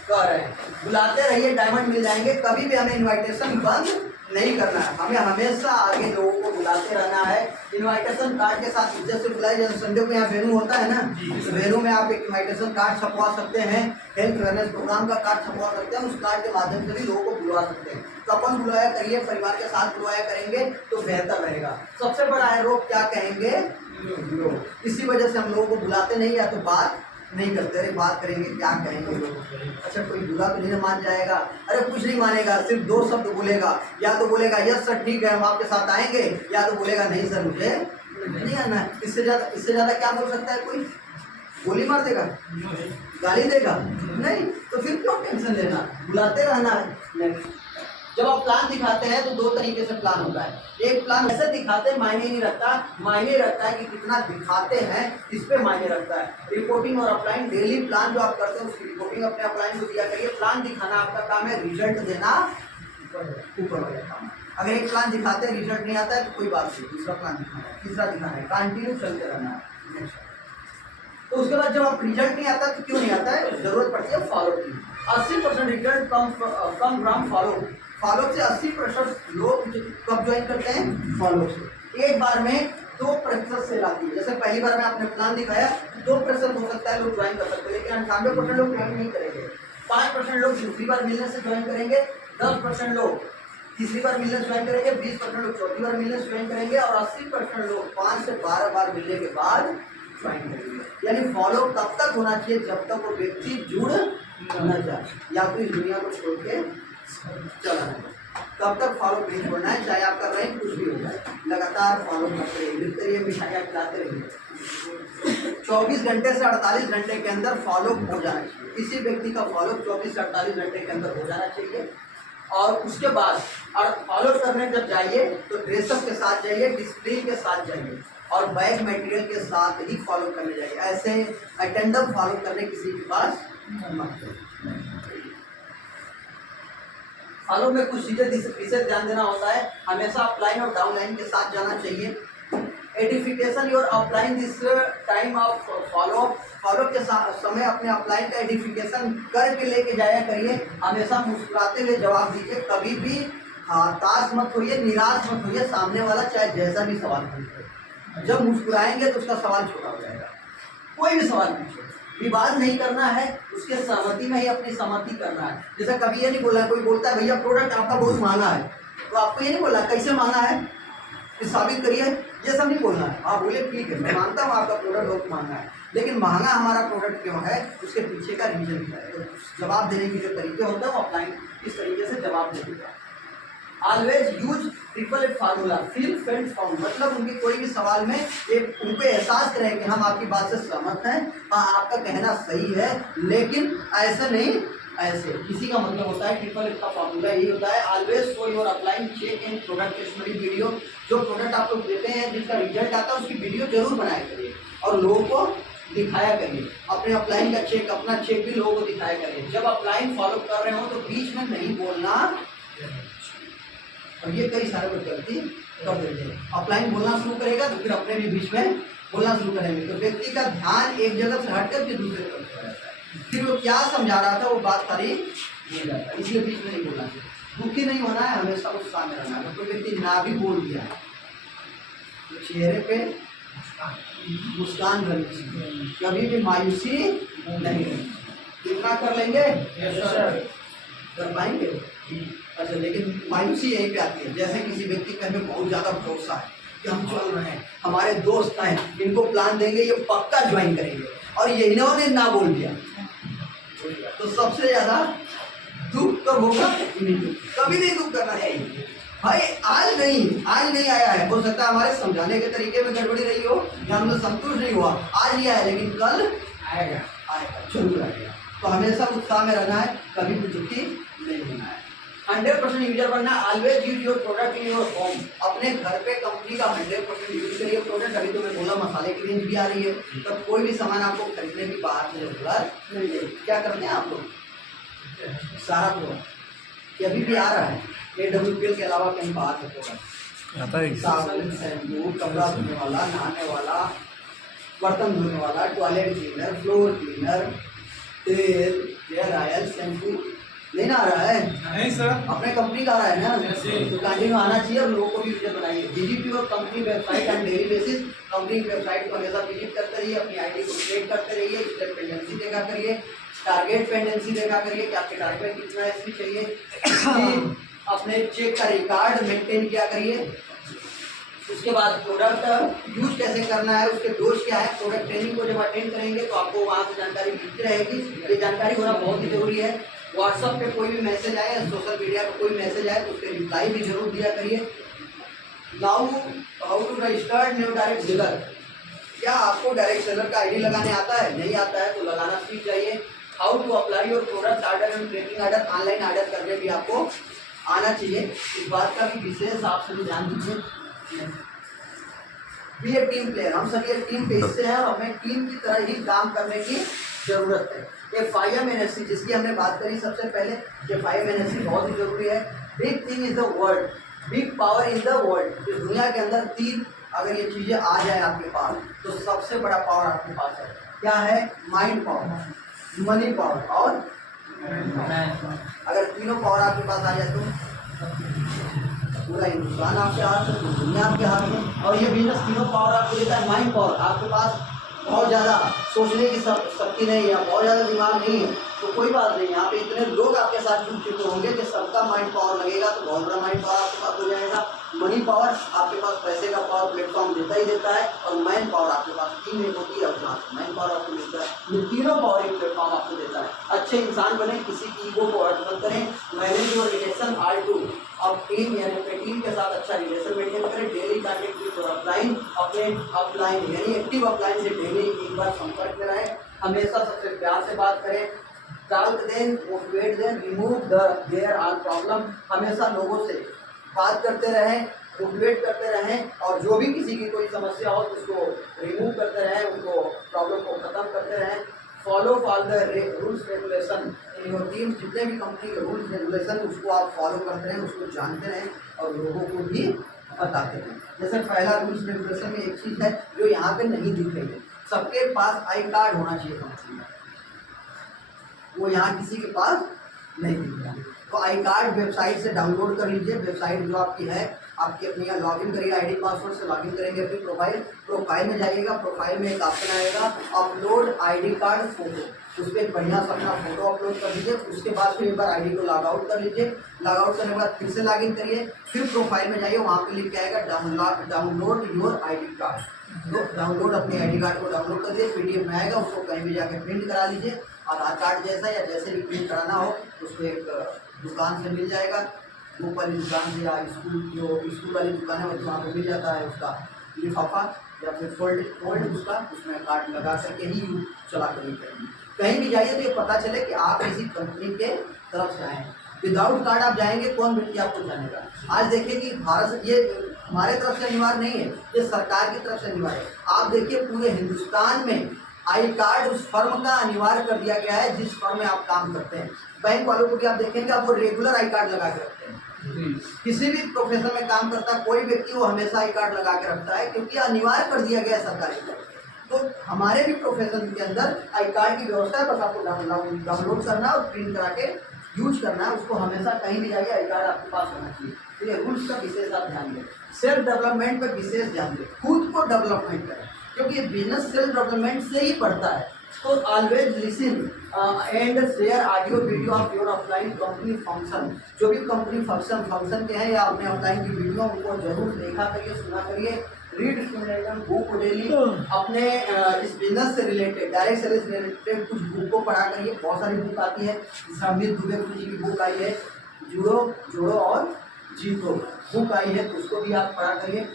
कर रहे हैं। बुलाते रहिए, डायमंड मिल जाएंगे। कभी भी हमें इनविटेशन बंद नहीं करना है, हमें हमेशा आगे लोगों को बुलाते रहना है। इनविटेशन कार्ड के साथ इज्जत से बुलाए। जैसे संडे को यहाँ वेन्यू होता है ना, तो वेन्यू में आप एक इनविटेशन कार्ड छपवा सकते हैं, हेल्थ अवेयरनेस प्रोग्राम का कार्ड छपवा सकते हैं। उस कार्ड के माध्यम से भी लोगों को बुलवा सकते हैं। तो अपन बुलाया करिए, परिवार के साथ बुलवाया करेंगे तो बेहतर रहेगा। सबसे बड़ा है लोग क्या कहेंगे लो। इसी वजह से हम लोगों को बुलाते नहीं, या तो बात नहीं करते, अरे बात करेंगे क्या कहेंगे लोग, अच्छा कोई बुला तो नहीं मान जाएगा, अरे कुछ नहीं मानेगा, सिर्फ दो शब्द बोलेगा, या तो बोलेगा यस सर ठीक है हम आपके साथ आएंगे, या तो बोलेगा नहीं सर मुझे नहीं आना है। इससे ज़्यादा क्या बोल सकता है कोई? गोली मार देगा, गाली देगा नहीं, तो फिर क्यों टेंशन लेना, बुलाते रहना है। नहीं, जब आप प्लान दिखाते हैं तो दो तरीके से प्लान होता है। एक प्लान ऐसे दिखाते हैं मायने नहीं रखता, मायने रखता है कि कितना दिखाते हैं, इस पे मायने रखता है। रिपोर्टिंग और अपलाइन डेली प्लान जो आप करते हैं उसकी रिपोर्टिंग अपने अपलाइन को दिया करिए। प्लान दिखाना आपका काम है, रिजल्ट देना ऊपर वाला काम है। अगर एक प्लान दिखाते हैं रिजल्ट नहीं आता है तो कोई बात नहीं, दूसरा प्लान दिखाना है, तीसरा दिखाना है, कंटिन्यू चलते रहना है। तो उसके बाद जब आप रिजल्ट नहीं आता तो क्यों नहीं आता है, जरूरत पड़ती है फॉलो की। 80% रिजल्ट कम फ्रॉम फॉलो से 80% लोग कब ज्वाइन करते हैं, फॉलो से। एक बार में 2% से लाती है, जैसे पहली बार में आपने प्लान दिखाया 2% हो सकता है लोग ज्वाइन कर सकते हैं, लेकिन 98% लोग ज्वाइन नहीं करेंगे। 5% लोग दूसरी बार मिलने से ज्वाइन करेंगे, 10% लोग तीसरी बार मिलने से ज्वाइन करेंगे, 20% लोग चौथी बार मिलने से ज्वाइन करेंगे, और 80% लोग 5 से 12 बार मिलने के बाद ज्वाइन करेंगे। यानी फॉलो तब तक होना चाहिए जब तक वो व्यक्ति जुड़ न जाए या फिर इस दुनिया को छोड़ के चला जाए, तब तक फॉलो नहीं छोड़ना है, चाहे आपका रैंक कुछ भी हो जाए, लगातार फॉलो करते रहिए, मिलते रहिए, मिठाइयाँ खिलाते रहिए। 24 घंटे से 48 घंटे के अंदर फॉलो हो जाना चाहिए, किसी व्यक्ति का फॉलो 24 से 48 घंटे के अंदर हो जाना चाहिए। और उसके बाद और फॉलो करने जब जाइए तो ड्रेसअप के साथ जाइए, डिसिप्लिन के साथ जाइए, और बैग मटेरियल के साथ ही फॉलो करने जाइए। ऐसे अटेंडम फॉलो करने किसी के पास मत जाइए। फॉलो में कुछ चीज़ें विशेष ध्यान देना होता है, हमेशा अपलाइन और डाउनलाइन के साथ जाना चाहिए। Edification your upline this time of follow के समय अपने अपलाइन का एडिफिकेशन करके लेके जाया करिए। हमेशा मुस्कुराते हुए जवाब दीजिए, कभी भी हताश मत होइए, निराश मत होइए, सामने वाला चाहे जैसा भी सवाल पूछे। जब मुस्कुराएंगे तो उसका सवाल छोटा हो जाएगा। कोई भी सवाल पूछो, विवाद नहीं करना है, उसके सहमति में ही अपनी सहमति करना है। जैसे कभी ये नहीं बोलना, कोई बोलता है भैया प्रोडक्ट आपका बहुत महंगा है, तो आपको ये नहीं बोलना कैसे महंगा है, साबित करिए, ये सब नहीं बोलना है। आप बोले ठीक है मैं मानता हूँ आपका प्रोडक्ट बहुत महंगा है, लेकिन महंगा हमारा प्रोडक्ट क्यों है, उसके पीछे का रीजन क्या है। तो जवाब देने के जो तरीके होते हैं वो अपलाइन इस तरीके से जवाब दे देगा। Always use triple eight formula, feel felt found, मतलब उनके कोई भी सवाल में एक उनको एहसास करें कि हम आपकी बात से सहमत हैं, हाँ आपका कहना सही है, लेकिन ऐसा नहीं ऐसे। इसी का मतलब होता है ट्रिपल एट का फार्मूला यही होता है। Always for your upline check in product testimony video, जो प्रोडक्ट आप लोग देते हैं जिसका रिजल्ट आता है उसकी वीडियो जरूर बनाया करिए और लोगों को दिखाया करिए। अपने अपलाइन का चेक, अपना चेक भी लोगों को दिखाया करिए। जब अपलाइन फॉलो कर रहे हो तो बीच में नहीं बोलना, और ये कई सारे लोग गलती कर देते हैं। अपलाइन बोलना शुरू करेगा तो फिर अपने भी बीच में बोलना शुरू करेंगे, तो व्यक्ति का ध्यान एक जगह से हटकर के दूसरे तरफ चला जाता है, फिर वो क्या समझा रहा था वो बात सारी भूल जाता है। इसलिए बीच में नहीं बोलना चाहिए, दुखी नहीं होना है, हमेशा उत्साह में रहना है। कोई व्यक्ति ना भी बोल दिया तो चेहरे पे मुस्कान रहनी चाहिए, कभी भी मायूसी नहीं रहनी चाहिए। कितना कर लेंगे, कर पाएंगे, अच्छा, लेकिन मायूसी यहीं पे आती है। जैसे किसी व्यक्ति पे हमें बहुत ज़्यादा भरोसा है कि हम चल रहे हैं, हमारे दोस्त हैं, इनको प्लान देंगे, ये पक्का ज्वाइन करेंगे, और ये इन्होंने ना बोल दिया तो सबसे ज़्यादा दुख कब होगा, कभी नहीं दुख करना चाहिए भाई। आज नहीं आया है, हो सकता है हमारे समझाने के तरीके में गड़बड़ी रही हो या हम लोग संतुष्ट नहीं हुआ, आज नहीं आया लेकिन कल आएगा जरूर आएगा। तो हमेशा उत्साह में रहना है, कभी भी दुखी नहीं होना है। 100% यूजर बनना, always use your product in your home, अपने घर पे कंपनी का 100% यूज करिए प्रोडक्ट। अभी तो मैं बोला मसाले की रेंज भी आ रही है, तो कोई भी सामान आपको खरीदने की बाहर से जरूरत नहीं है। क्या करते हैं आप लोग, सारा प्रोडक्ट अभी भी आ रहा है AWPL के अलावा कहीं बाहर से प्रोडक्ट, साबुन, शैम्पू, कपड़ा धोने वाला, नहाने वाला, बर्तन धोने वाला, टॉयलेट क्लीनर, फ्लोर क्लीनर, तेल, हेयर ऑयल, शैम्पू नहीं ना आ रहा है, नहीं सर, अपने कंपनी का आ रहा है ना, तो कंटिन्यू आना चाहिए और लोगों को भी विजिट बनाइए। Visit your company website on daily basis, company की वेबसाइट को हमेशा विजिट करते रहिए, अपनी आईडी को क्रिएट करते रहिए, स्टेप पेंडेंसी देखा करिए, टारगेट पेंडेंसी देखा करिए कि आपके टारगेट में कितना एसपी चाहिए, अपने चेक का रिकॉर्ड मेंटेन किया करिए, उसके बाद प्रोडक्ट यूज कैसे करना है, उसके दोष क्या है। प्रोडक्ट ट्रेनिंग को जब अटेंड करेंगे तो आपको वहाँ से जानकारी मिलती रहेगी। ये जानकारी होना बहुत ही जरूरी है। व्हाट्सएप पे कोई भी मैसेज आए या सोशल मीडिया पे कोई मैसेज आए तो उसके रिप्लाई भी जरूर दिया करिए। Now how to registered new direct seller. क्या आपको डायरेक्ट सेलर का आईडी लगाने आता है? नहीं आता है तो लगाना सीख जाइए। How to apply your product order and tracking order. Online order करने भी आपको आना चाहिए। इस बात का भी विशेष आप सभी ध्यान दीजिए। बी ए टीम प्लेयर। हम सभी एक टीम के हिस्से हैं और हमें टीम की तरह ही काम करने की जरूरत है। FIMNSC जिसकी हमने बात करी सबसे पहले, FIMNSC बहुत ही जरूरी है। Big thing is the world, big power in the world. इस दुनिया के अंदर तीन अगर ये चीज़ें आ जाए आपके पास तो सबसे बड़ा पावर आपके पास है। क्या है? माइंड पावर, मनी पावर और अगर तीनों पावर आपके पास आ जाए तो पूरा हिंदुस्तान आपके हाथ में, पूरी दुनिया आपके हाथ में। और ये बिजनेस तीनों पावर आपको देता है। माइंड पावर, आपके पास बहुत ज़्यादा सोचने की शक्ति नहीं है, बहुत ज़्यादा दिमाग नहीं है तो कोई बात नहीं। यहाँ पे इतने लोग आपके साथ जुड़ चुके होंगे कि सबका माइंड पावर लगेगा तो बहुत बड़ा माइंड पावर आपके पास हो जाएगा। मनी पावर, आपके पास पैसे का पावर प्लेटफॉर्म देता ही देता है। और मैन पावर आपके पास टीम एक होती है, मैन पावर आपको मिलता है। ये तीनों पावर एक प्लेटफॉर्म आपको देता है। अच्छे इंसान बने, किसी की ईगो को हर्ट मत करें। Manage your relation are to अब टीम यानी अपने टीम के साथ अच्छा रिलेशन मेंटेन करें। डेली टारगेट विद और अपलाइन, अपने अपलाइन यानी एक्टिव अपलाइन से डेली एक बार संपर्क में रहें। हमेशा सबसे प्यार से बात करें। Talk then, motivate then, remove their are problem. हमेशा लोगों से बात करते रहें, मोटिवेट करते रहें और जो भी किसी की कोई समस्या हो तो उसको रिमूव करते रहें, उनको प्रॉब्लम को ख़त्म करते रहें। Follow all the rules regulation in your team. जितने भी कंपनी के रूल्स रेगुलेशन उसको आप फॉलो करते रहें, उसको जानते रहें और लोगों को भी बताते रहें। जैसे पहला रूल्स रेगुलेशन में एक चीज़ है जो यहाँ पे नहीं दिख रही है, सबके पास आई कार्ड होना चाहिए कंपनी में। वो यहाँ किसी के पास नहीं दिख रहा। तो आई कार्ड वेबसाइट से डाउनलोड कर लीजिए। वेबसाइट जो आपकी है, आपकी अपनी यहाँ लॉगिन करिए, आईडी पासवर्ड से लॉगिन करेंगे अपनी प्रोफाइल में जाइएगा। प्रोफाइल में एक ऑप्शन आएगा अपलोड आईडी कार्ड फोटो, उस पर बढ़िया सा अपना फोटो अपलोड कर लीजिए। उसके बाद फिर एक बार आईडी को लॉग आउट कर लीजिए। लॉग आउट करने के बाद फिर से लॉगिन करिए, फिर प्रोफाइल में जाइए, वहाँ पे लिख के आएगा डाउनलोड योर आईडी कार्ड। तो डाउनलोड अपने आईडी कार्ड को डाउनलोड कर दिए, PDF में आएगा, उसको कहीं भी जाके प्रिंट करा लीजिए। आधार कार्ड जैसा या जैसे भी प्रिंट कराना हो उसको एक दुकान से मिल जाएगा, बुक वाली दुकान से या स्कूल वाली दुकान है वहाँ पे मिल जाता है उसका लिफाफा या फिर फोल्ड उसका, उसमें कार्ड लगा करके ही चला कर लेते। कहीं भी जाइए तो ये पता चले कि आप किसी कंपनी के तरफ से आए हैं। विदाउट कार्ड आप जाएंगे, कौन व्यक्ति आपको जानेगा। आज देखिए कि भारत, ये हमारे तरफ से अनिवार्य नहीं है, ये सरकार की तरफ से अनिवार्य है। आप देखिए पूरे हिंदुस्तान में आई कार्ड उस फर्म का अनिवार्य कर दिया गया है जिस फर्म में आप काम करते हैं। बैंक वालों को भी आप देखेंगे, आप वो रेगुलर आई कार्ड लगा के रखते हैं। किसी भी प्रोफेशन में काम करता है कोई व्यक्ति वो हमेशा आई कार्ड लगा के रखता है, क्योंकि अनिवार्य कर दिया गया है सरकार की तरफ से। तो हमारे भी प्रोफेशन के अंदर आई कार्ड की व्यवस्था है, बस आपको डाउनलोड करना है और प्रिंट करा के यूज करना है। उसको हमेशा कहीं भी जाइए आई कार्ड आपके पास होना चाहिए। तो ये रूल्स का विशेष आप ध्यान दें। सेल्फ डेवलपमेंट पर विशेष ध्यान दें, खुद को डेवलपमेंट करें, क्योंकि ये बिजनेस सेल्फ डेवलपमेंट से ही बढ़ता है। तो always listen and share audio video of your offline company function. जो भी कंपनी फंक्शन के हैं या अपने ऑफलाइन की वीडियो उनको जरूर देखा करिए, सुना करिए। रीड बुक डेली, अपने इस बिजनेस से रिलेटेड, डायरेक्ट सेल्स से रिलेटेड कुछ बुक को पढ़ा करिए। बहुत सारी बुक आती है, जैसे अमित दुबे जी की बुक आई है जोड़ो और जीतो बुक आई है, तो उसको भी आप पढ़ा करिए।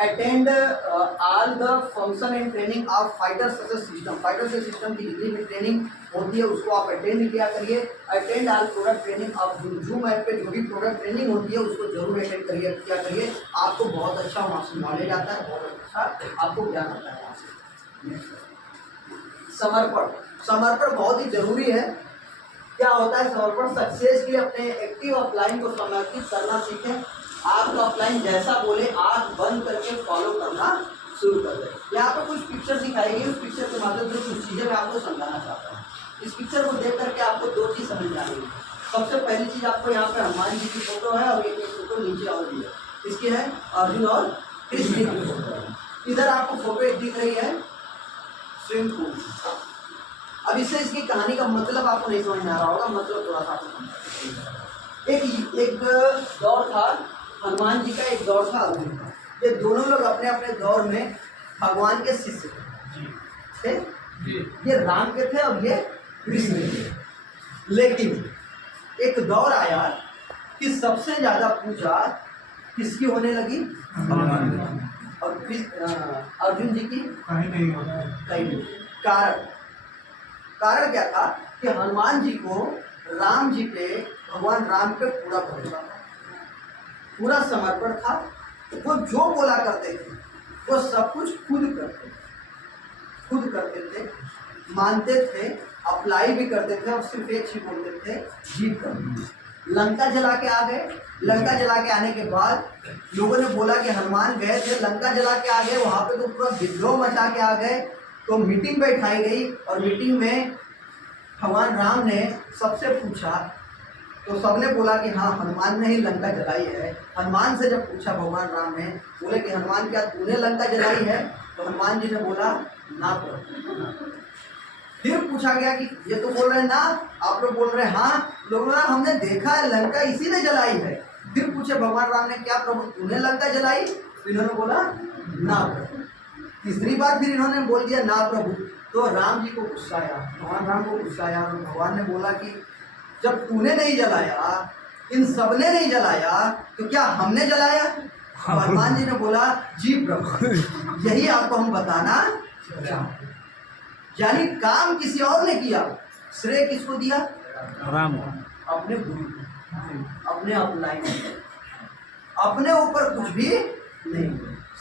Attend all the function and training of fighter success system. Fighter success system की जितनी भी ट्रेनिंग होती है उसको आप अटेंड किया करिए। Attend all product training of zoom app पे जो भी प्रोडक्ट ट्रेनिंग होती है उसको जरूर अटेंड किया करिए। आपको बहुत अच्छा वहाँ से नॉलेज आता है, बहुत अच्छा आपको ज्ञान आता है वहाँ से। समर्पण बहुत ही जरूरी है। क्या होता है समर्पण? सक्सेस के लिए अपने एक्टिव अपलाइन को समर्पित करना सीखें। आपका अपलाइन जैसा बोले आँख बंद करके फॉलो करना शुरू कर दें। यहाँ पर कुछ पिक्चर दिखाई गई, उस पिक्चर के माध्यम से कुछ चीज़ें मैं आपको समझाना चाहता हूँ। इस पिक्चर को देख करके आपको दो चीज़ समझ में आएगी। सबसे पहली चीज़, आपको यहाँ पे हनुमान जी की फोटो है और एक फोटो नीचे और भी है, इसकी है अर्जुन और कृष्ण की फोटो है। इधर आपको फोटो एक दिख रही है स्विमिंग पूल। अब इससे इसकी कहानी का मतलब आपको नहीं समझ में आ रहा होगा, मतलब थोड़ा सा आपको एक दौर था, हनुमान जी का एक दौर था अर्जुन का। ये दोनों लोग अपने अपने दौर में भगवान के शिष्य थे। ये राम के थे और ये कृष्ण के थे। लेकिन एक दौर आया कि सबसे ज्यादा पूजा किसकी होने लगी? और अर्जुन जी की कहीं नहीं होता है। कहीं नहीं। कारण क्या था कि हनुमान जी को राम जी पे, भगवान राम पे पूरा भरोसा था, पूरा समर्पण था। वो जो बोला करते थे वो सब कुछ खुद करते थे, मानते थे, अप्लाई भी करते थे और सिर्फ एक चीज बोलते थे, जीत कर। लंका जला के आ गए। लंका जला के आने के बाद लोगों ने बोला कि हनुमान गए थे, लंका जला के आ गए, वहां पे तो पूरा विद्रोह मचा के आ गए। तो मीटिंग बैठाई गई और मीटिंग में भगवान राम ने सबसे पूछा तो सबने बोला कि हाँ, हनुमान ने ही लंका जलाई है। हनुमान से जब पूछा भगवान राम ने, बोले कि हनुमान क्या तूने लंका जलाई है? तो हनुमान जी ने बोला ना प्रभु। फिर पूछा गया कि ये तो बोल रहे हैं ना, आप लोग बोल रहे हैं हाँ। लोग बोला हमने देखा है लंका इसी ने जलाई है। फिर पूछे भगवान राम ने, क्या प्रभु तूने लंका जलाई? तो इन्होंने बोला ना प्रभु। तीसरी बार फिर इन्होंने बोल दिया ना प्रभु। तो राम जी को गुस्सा आया, भगवान राम को गुस्सा आया और भगवान ने बोला कि जब तूने नहीं जलाया, इन सबने नहीं जलाया, तो क्या हमने जलाया? तो हनुमान जी ने बोला जी प्रभु, यही आपको हम बताना चाहते। यानी काम किसी और ने किया, श्रेय किसको दिया? राम। अपने गुरु, अपने अपलाइन, अपने ऊपर कुछ भी नहीं।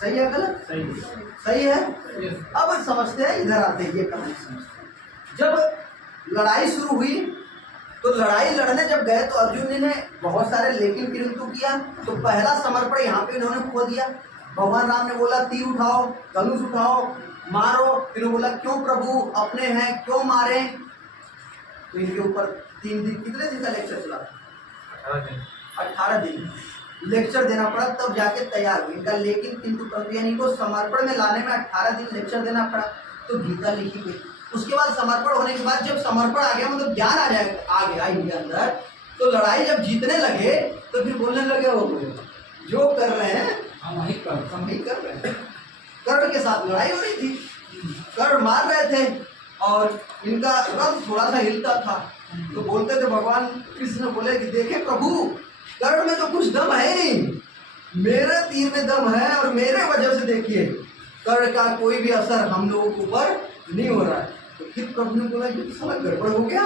सही है गलत? सही है। अब समझते हैं, इधर आते हैं, ये कहानी समझते हैं। जब लड़ाई शुरू हुई तो लड़ाई लड़ने जब गए तो अर्जुन जी ने बहुत सारे लेकिन किंतु किया। तो पहला समर्पण यहाँ पे इन्होंने खो दिया। भगवान राम ने बोला तीर उठाओ, धनुष उठाओ, मारो। फिर बोला क्यों प्रभु, अपने हैं, क्यों मारे? तो इनके ऊपर 3 दिन, कितने दिन का लेक्चर चला? 18 दिन लेक्चर देना पड़ा, तब जाके तैयार हुई इनका लेकिन किंतु परंतु, यानी को समर्पण में लाने में 18 दिन लेक्चर देना पड़ा। तो गीता लिखी गई। उसके बाद समर्पण होने के बाद जब समर्पण आ गया, मतलब ज्ञान आ गया इनके अंदर, तो लड़ाई जब जीतने लगे तो फिर बोलने लगे हो जो कर रहे हैं हम ही कर रहे हैं। कर्ण के साथ लड़ाई हो रही थी, कर्ण मार रहे थे और इनका रथ थोड़ा सा हिलता था। तो बोलते थे भगवान कृष्ण बोले कि देखे प्रभु, कर्ण में तो कुछ दम है नहीं, मेरे तीर में दम है और मेरे वजह से देखिए कर्ण का कोई भी असर हम लोगों के ऊपर नहीं हो रहा है। तो फिर प्रभु ने बोला कि साला गड़बड़ हो गया,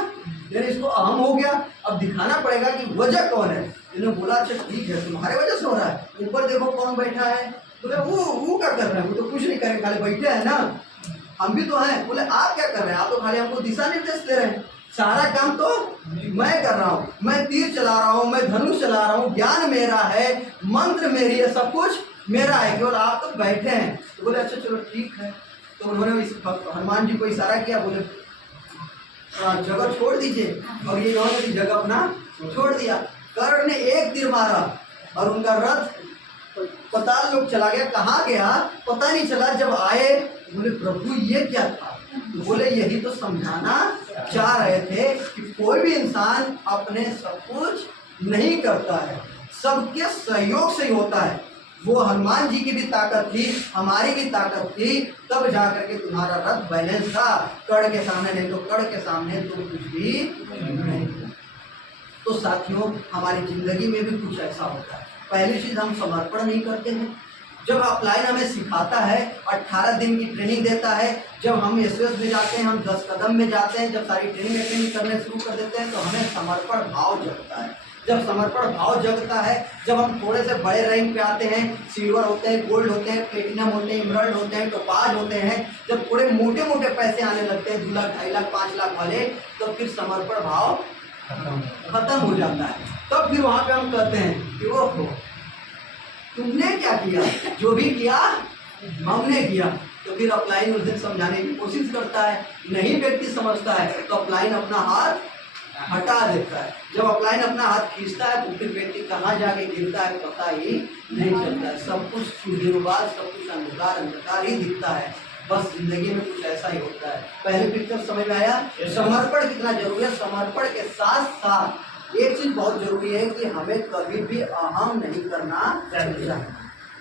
यानी इसको अहम हो गया, अब दिखाना पड़ेगा कि वजह कौन है। इन्होंने बोला अच्छा ठीक है, तुम्हारे वजह से हो रहा है, ऊपर देखो कौन बैठा है। बोले वो क्या कर रहे हैं? वो तो कुछ नहीं करें, खाली बैठे हैं ना, हम भी तो हैं। बोले आप क्या कर रहे हैं? आप तो खाली हमको दिशा निर्देश दे रहे हैं, सारा काम तो मैं कर रहा हूँ, मैं तीर चला रहा हूँ, मैं धनुष चला रहा हूँ, ज्ञान मेरा है, मंत्र मेरी है, सब कुछ मेरा है, केवल आप तो बैठे हैं। तो बोले अच्छा चलो ठीक है। तो उन्होंने हनुमान जी को इशारा किया, बोले जगह छोड़ दीजिए, और ये इन्होंने भी जगह अपना छोड़ दिया। कर्ण ने एक तीर मारा और उनका रथ पताल लोग चला गया। कहाँ गया पता नहीं चला। जब आए बोले प्रभु ये क्या था? तो बोले यही तो समझाना चाह रहे थे कि कोई भी इंसान अपने सब कुछ नहीं करता है, सबके सहयोग से ही होता है। वो हनुमान जी की भी ताकत थी, हमारी भी ताकत थी, तब जाकर के तुम्हारा रथ बैलेंस था। कर्ण के सामने नहीं तो कर्ण के सामने तो कुछ भी नहीं। तो साथियों, हमारी जिंदगी में भी कुछ ऐसा होता है। पहली चीज हम समर्पण नहीं करते हैं। जब अपलाइन हमें सिखाता है, 18 दिन की ट्रेनिंग देता है, जब हम एसएस में जाते हैं, हम 10 कदम में जाते हैं, जब सारी ट्रेनिंग अटेंड करने शुरू कर देते हैं, तो हमें समर्पण भाव जगता है। जब समर्पण भाव जगता है, जब हम थोड़े से बड़े रैंक पे आते हैं, सिल्वर होते हैं, गोल्ड होते हैं, प्लेटिनम होते हैं, इमरल्ड होते हैं, टोपाज होते हैं, जब थोड़े मोटे मोटे पैसे आने लगते हैं, 2 लाख 2.5 लाख 5 लाख वाले, तो फिर समर्पण भाव खत्म हो जाता है। तब फिर वहां पे हम कहते हैं कि वो तुमने क्या किया, जो भी किया हमने किया। तो फिर अपलाइन उस दिन समझाने की कोशिश करता है, नहीं व्यक्ति समझता है तो अपलाइन अपना हाथ हटा देता है। जब अपलाइन अपना हाथ खींचता है तो फिर व्यक्ति कहाँ जाके गिरता है पता ही नहीं चलता है। सब कुछ सूर्योबाद, सब कुछ अंधकार अंधकार ही दिखता है। बस जिंदगी में कुछ ऐसा ही होता है। पहले पिक्चर समझ में आया समर्पण कितना जरूरी है। समर्पण के साथ साथ एक चीज बहुत जरूरी है कि हमें कभी भी अहम नहीं करना चाहिए।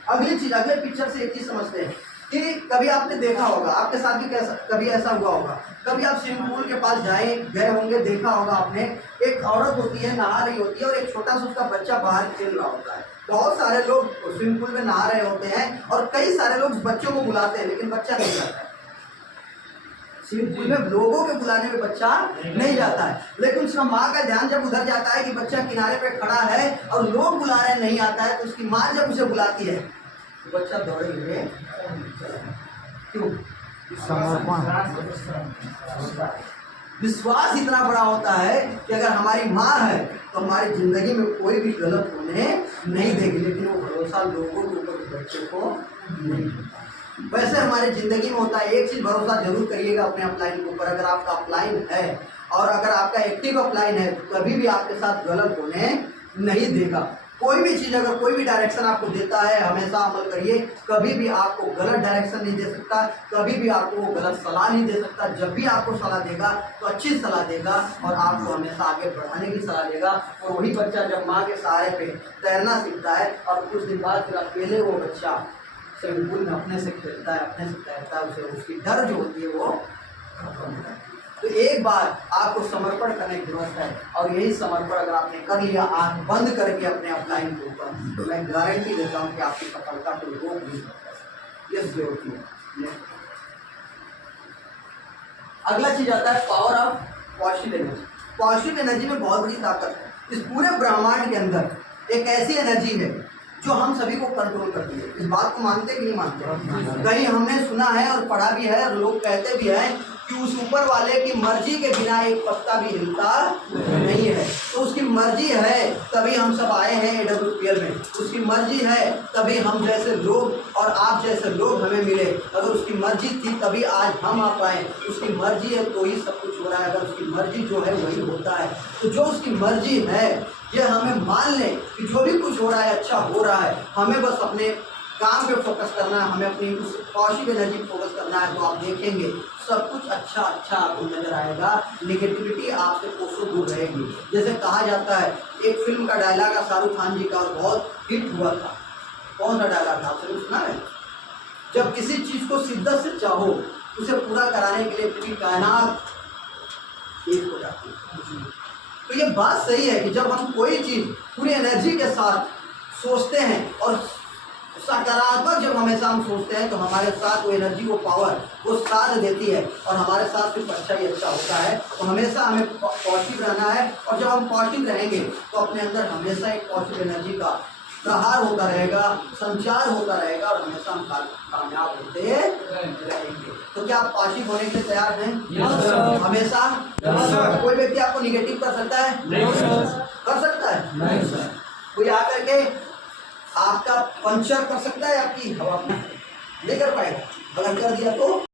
अगली चीज, अगले पिक्चर से एक चीज समझते हैं कि कभी आपने देखा होगा, आपके साथ भी कैसा कभी ऐसा हुआ होगा, कभी आप स्विमिंग पूल के पास गए होंगे, देखा होगा आपने, एक औरत होती है, नहा रही होती है और एक छोटा सा उसका बच्चा बाहर खेल रहा होता है। बहुत सारे लोग स्विमिंग पूल में नहा रहे होते हैं और कई सारे लोग बच्चों को बुलाते हैं, लेकिन बच्चा नहीं जाता है। स्विमिंग पूल में लोगों के बुलाने में बच्चा नहीं जाता है, लेकिन उसका माँ का ध्यान जब उधर जाता है कि बच्चा किनारे पे खड़ा है और लोग बुला रहे नहीं आता है, तो उसकी माँ जब उसे बुलाती है तो बच्चा दौड़े हुए क्यों? विश्वास इतना बड़ा होता है कि अगर हमारी माँ है तो हमारी जिंदगी में कोई भी गलत होने नहीं देगी, लेकिन वो भरोसा लोगों के ऊपर, बच्चे को नहीं। वैसे हमारी जिंदगी में होता है, एक चीज भरोसा जरूर करिएगा अपने अपलाइन के ऊपर। अगर आपका अपलाइन है और अगर आपका एक्टिव अपलाइन है तो कभी भी आपके साथ गलत होने नहीं देगा। कोई भी चीज़, अगर कोई भी डायरेक्शन आपको देता है, हमेशा अमल करिए। कभी भी आपको गलत डायरेक्शन नहीं दे सकता, कभी भी आपको वो गलत सलाह नहीं दे सकता। जब भी आपको सलाह देगा तो अच्छी सलाह देगा और आपको हमेशा आगे बढ़ाने की सलाह देगा। और वही बच्चा जब माँ के सहारे पे तैरना सीखता है और कुछ दिन बाद फिर अकेले वो बच्चा स्विमिंग पूल में अपने से खेलता है, अपने से तैरता है, उसे उसकी डर जो होती है वो खत्म होता है। तो एक बार आपको समर्पण करने की जरूरत है और यही समर्पण अगर आपने कर लिया आंख बंद करके अपने अपलाइन के ऊपर, तो मैं गारंटी देता हूँ कि आपकी सफलता को रोक नहीं सकता। यस होती है। अगला चीज आता है power of positive energy. Positive energy में बहुत बड़ी ताकत है। इस पूरे ब्रह्मांड के अंदर एक ऐसी एनर्जी है जो हम सभी को कंट्रोल करती है। इस बात को मानते कि नहीं मानते? कहीं हमने सुना है और पढ़ा भी है और लोग कहते भी हैं कि उस ऊपर वाले की मर्जी के बिना एक पत्ता भी हिलता नहीं है। तो उसकी मर्जी है तभी हम सब आए हैं AWPL में, उसकी मर्जी है तभी हम जैसे लोग और आप जैसे लोग हमें मिले। अगर उसकी मर्जी थी तभी आज हम आ पाए, उसकी मर्जी है तो ही सब कुछ हो रहा है। अगर उसकी मर्जी जो है वही होता है। तो जो उसकी मर्जी है ये हमें मान लें कि जो भी कुछ हो रहा है अच्छा हो रहा है। हमें बस अपने काम पे फोकस करना है, हमें अपनी उस पॉजिटिव एनर्जी पे फोकस करना है, तो आप देखेंगे सब कुछ अच्छा अच्छा आपको नजर आएगा। नेगेटिविटी आपसे कोसों दूर रहेगी। जैसे कहा जाता है, एक फिल्म का डायलॉग है शाहरुख खान जी का और बहुत हिट हुआ था। कौन सा डायलॉग था आपने सुना है? जब किसी चीज को शिद्दत से चाहो उसे पूरा कराने के लिए पूरी कायनात एक हो जाती है। तो ये बात सही है कि जब हम कोई चीज पूरी एनर्जी के साथ सोचते हैं और सकारात्मक जब हमेशा हम सोचते हैं तो हमारे साथ वो एनर्जी, वो पावर, वो साथ देती है और हमारे साथ सिर्फ अच्छा ही अच्छा होता है। तो हमेशा हमें पॉजिटिव रहना है और जब हम पॉजिटिव रहेंगे तो अपने अंदर हमेशा एक पॉजिटिव एनर्जी का प्रहार होता रहेगा, संचार होता रहेगा और हमेशा हम कामयाब होते रहेंगे। तो क्या आप पॉजिटिव होने के लिए तैयार हैं? हमेशा? कोई व्यक्ति आपको निगेटिव कर सकता है? कर सकता है? नहीं सर। कोई आकर के आपका पंचर कर सकता है, आपकी हवा नहीं कर पाएगा। अगर कर दिया तो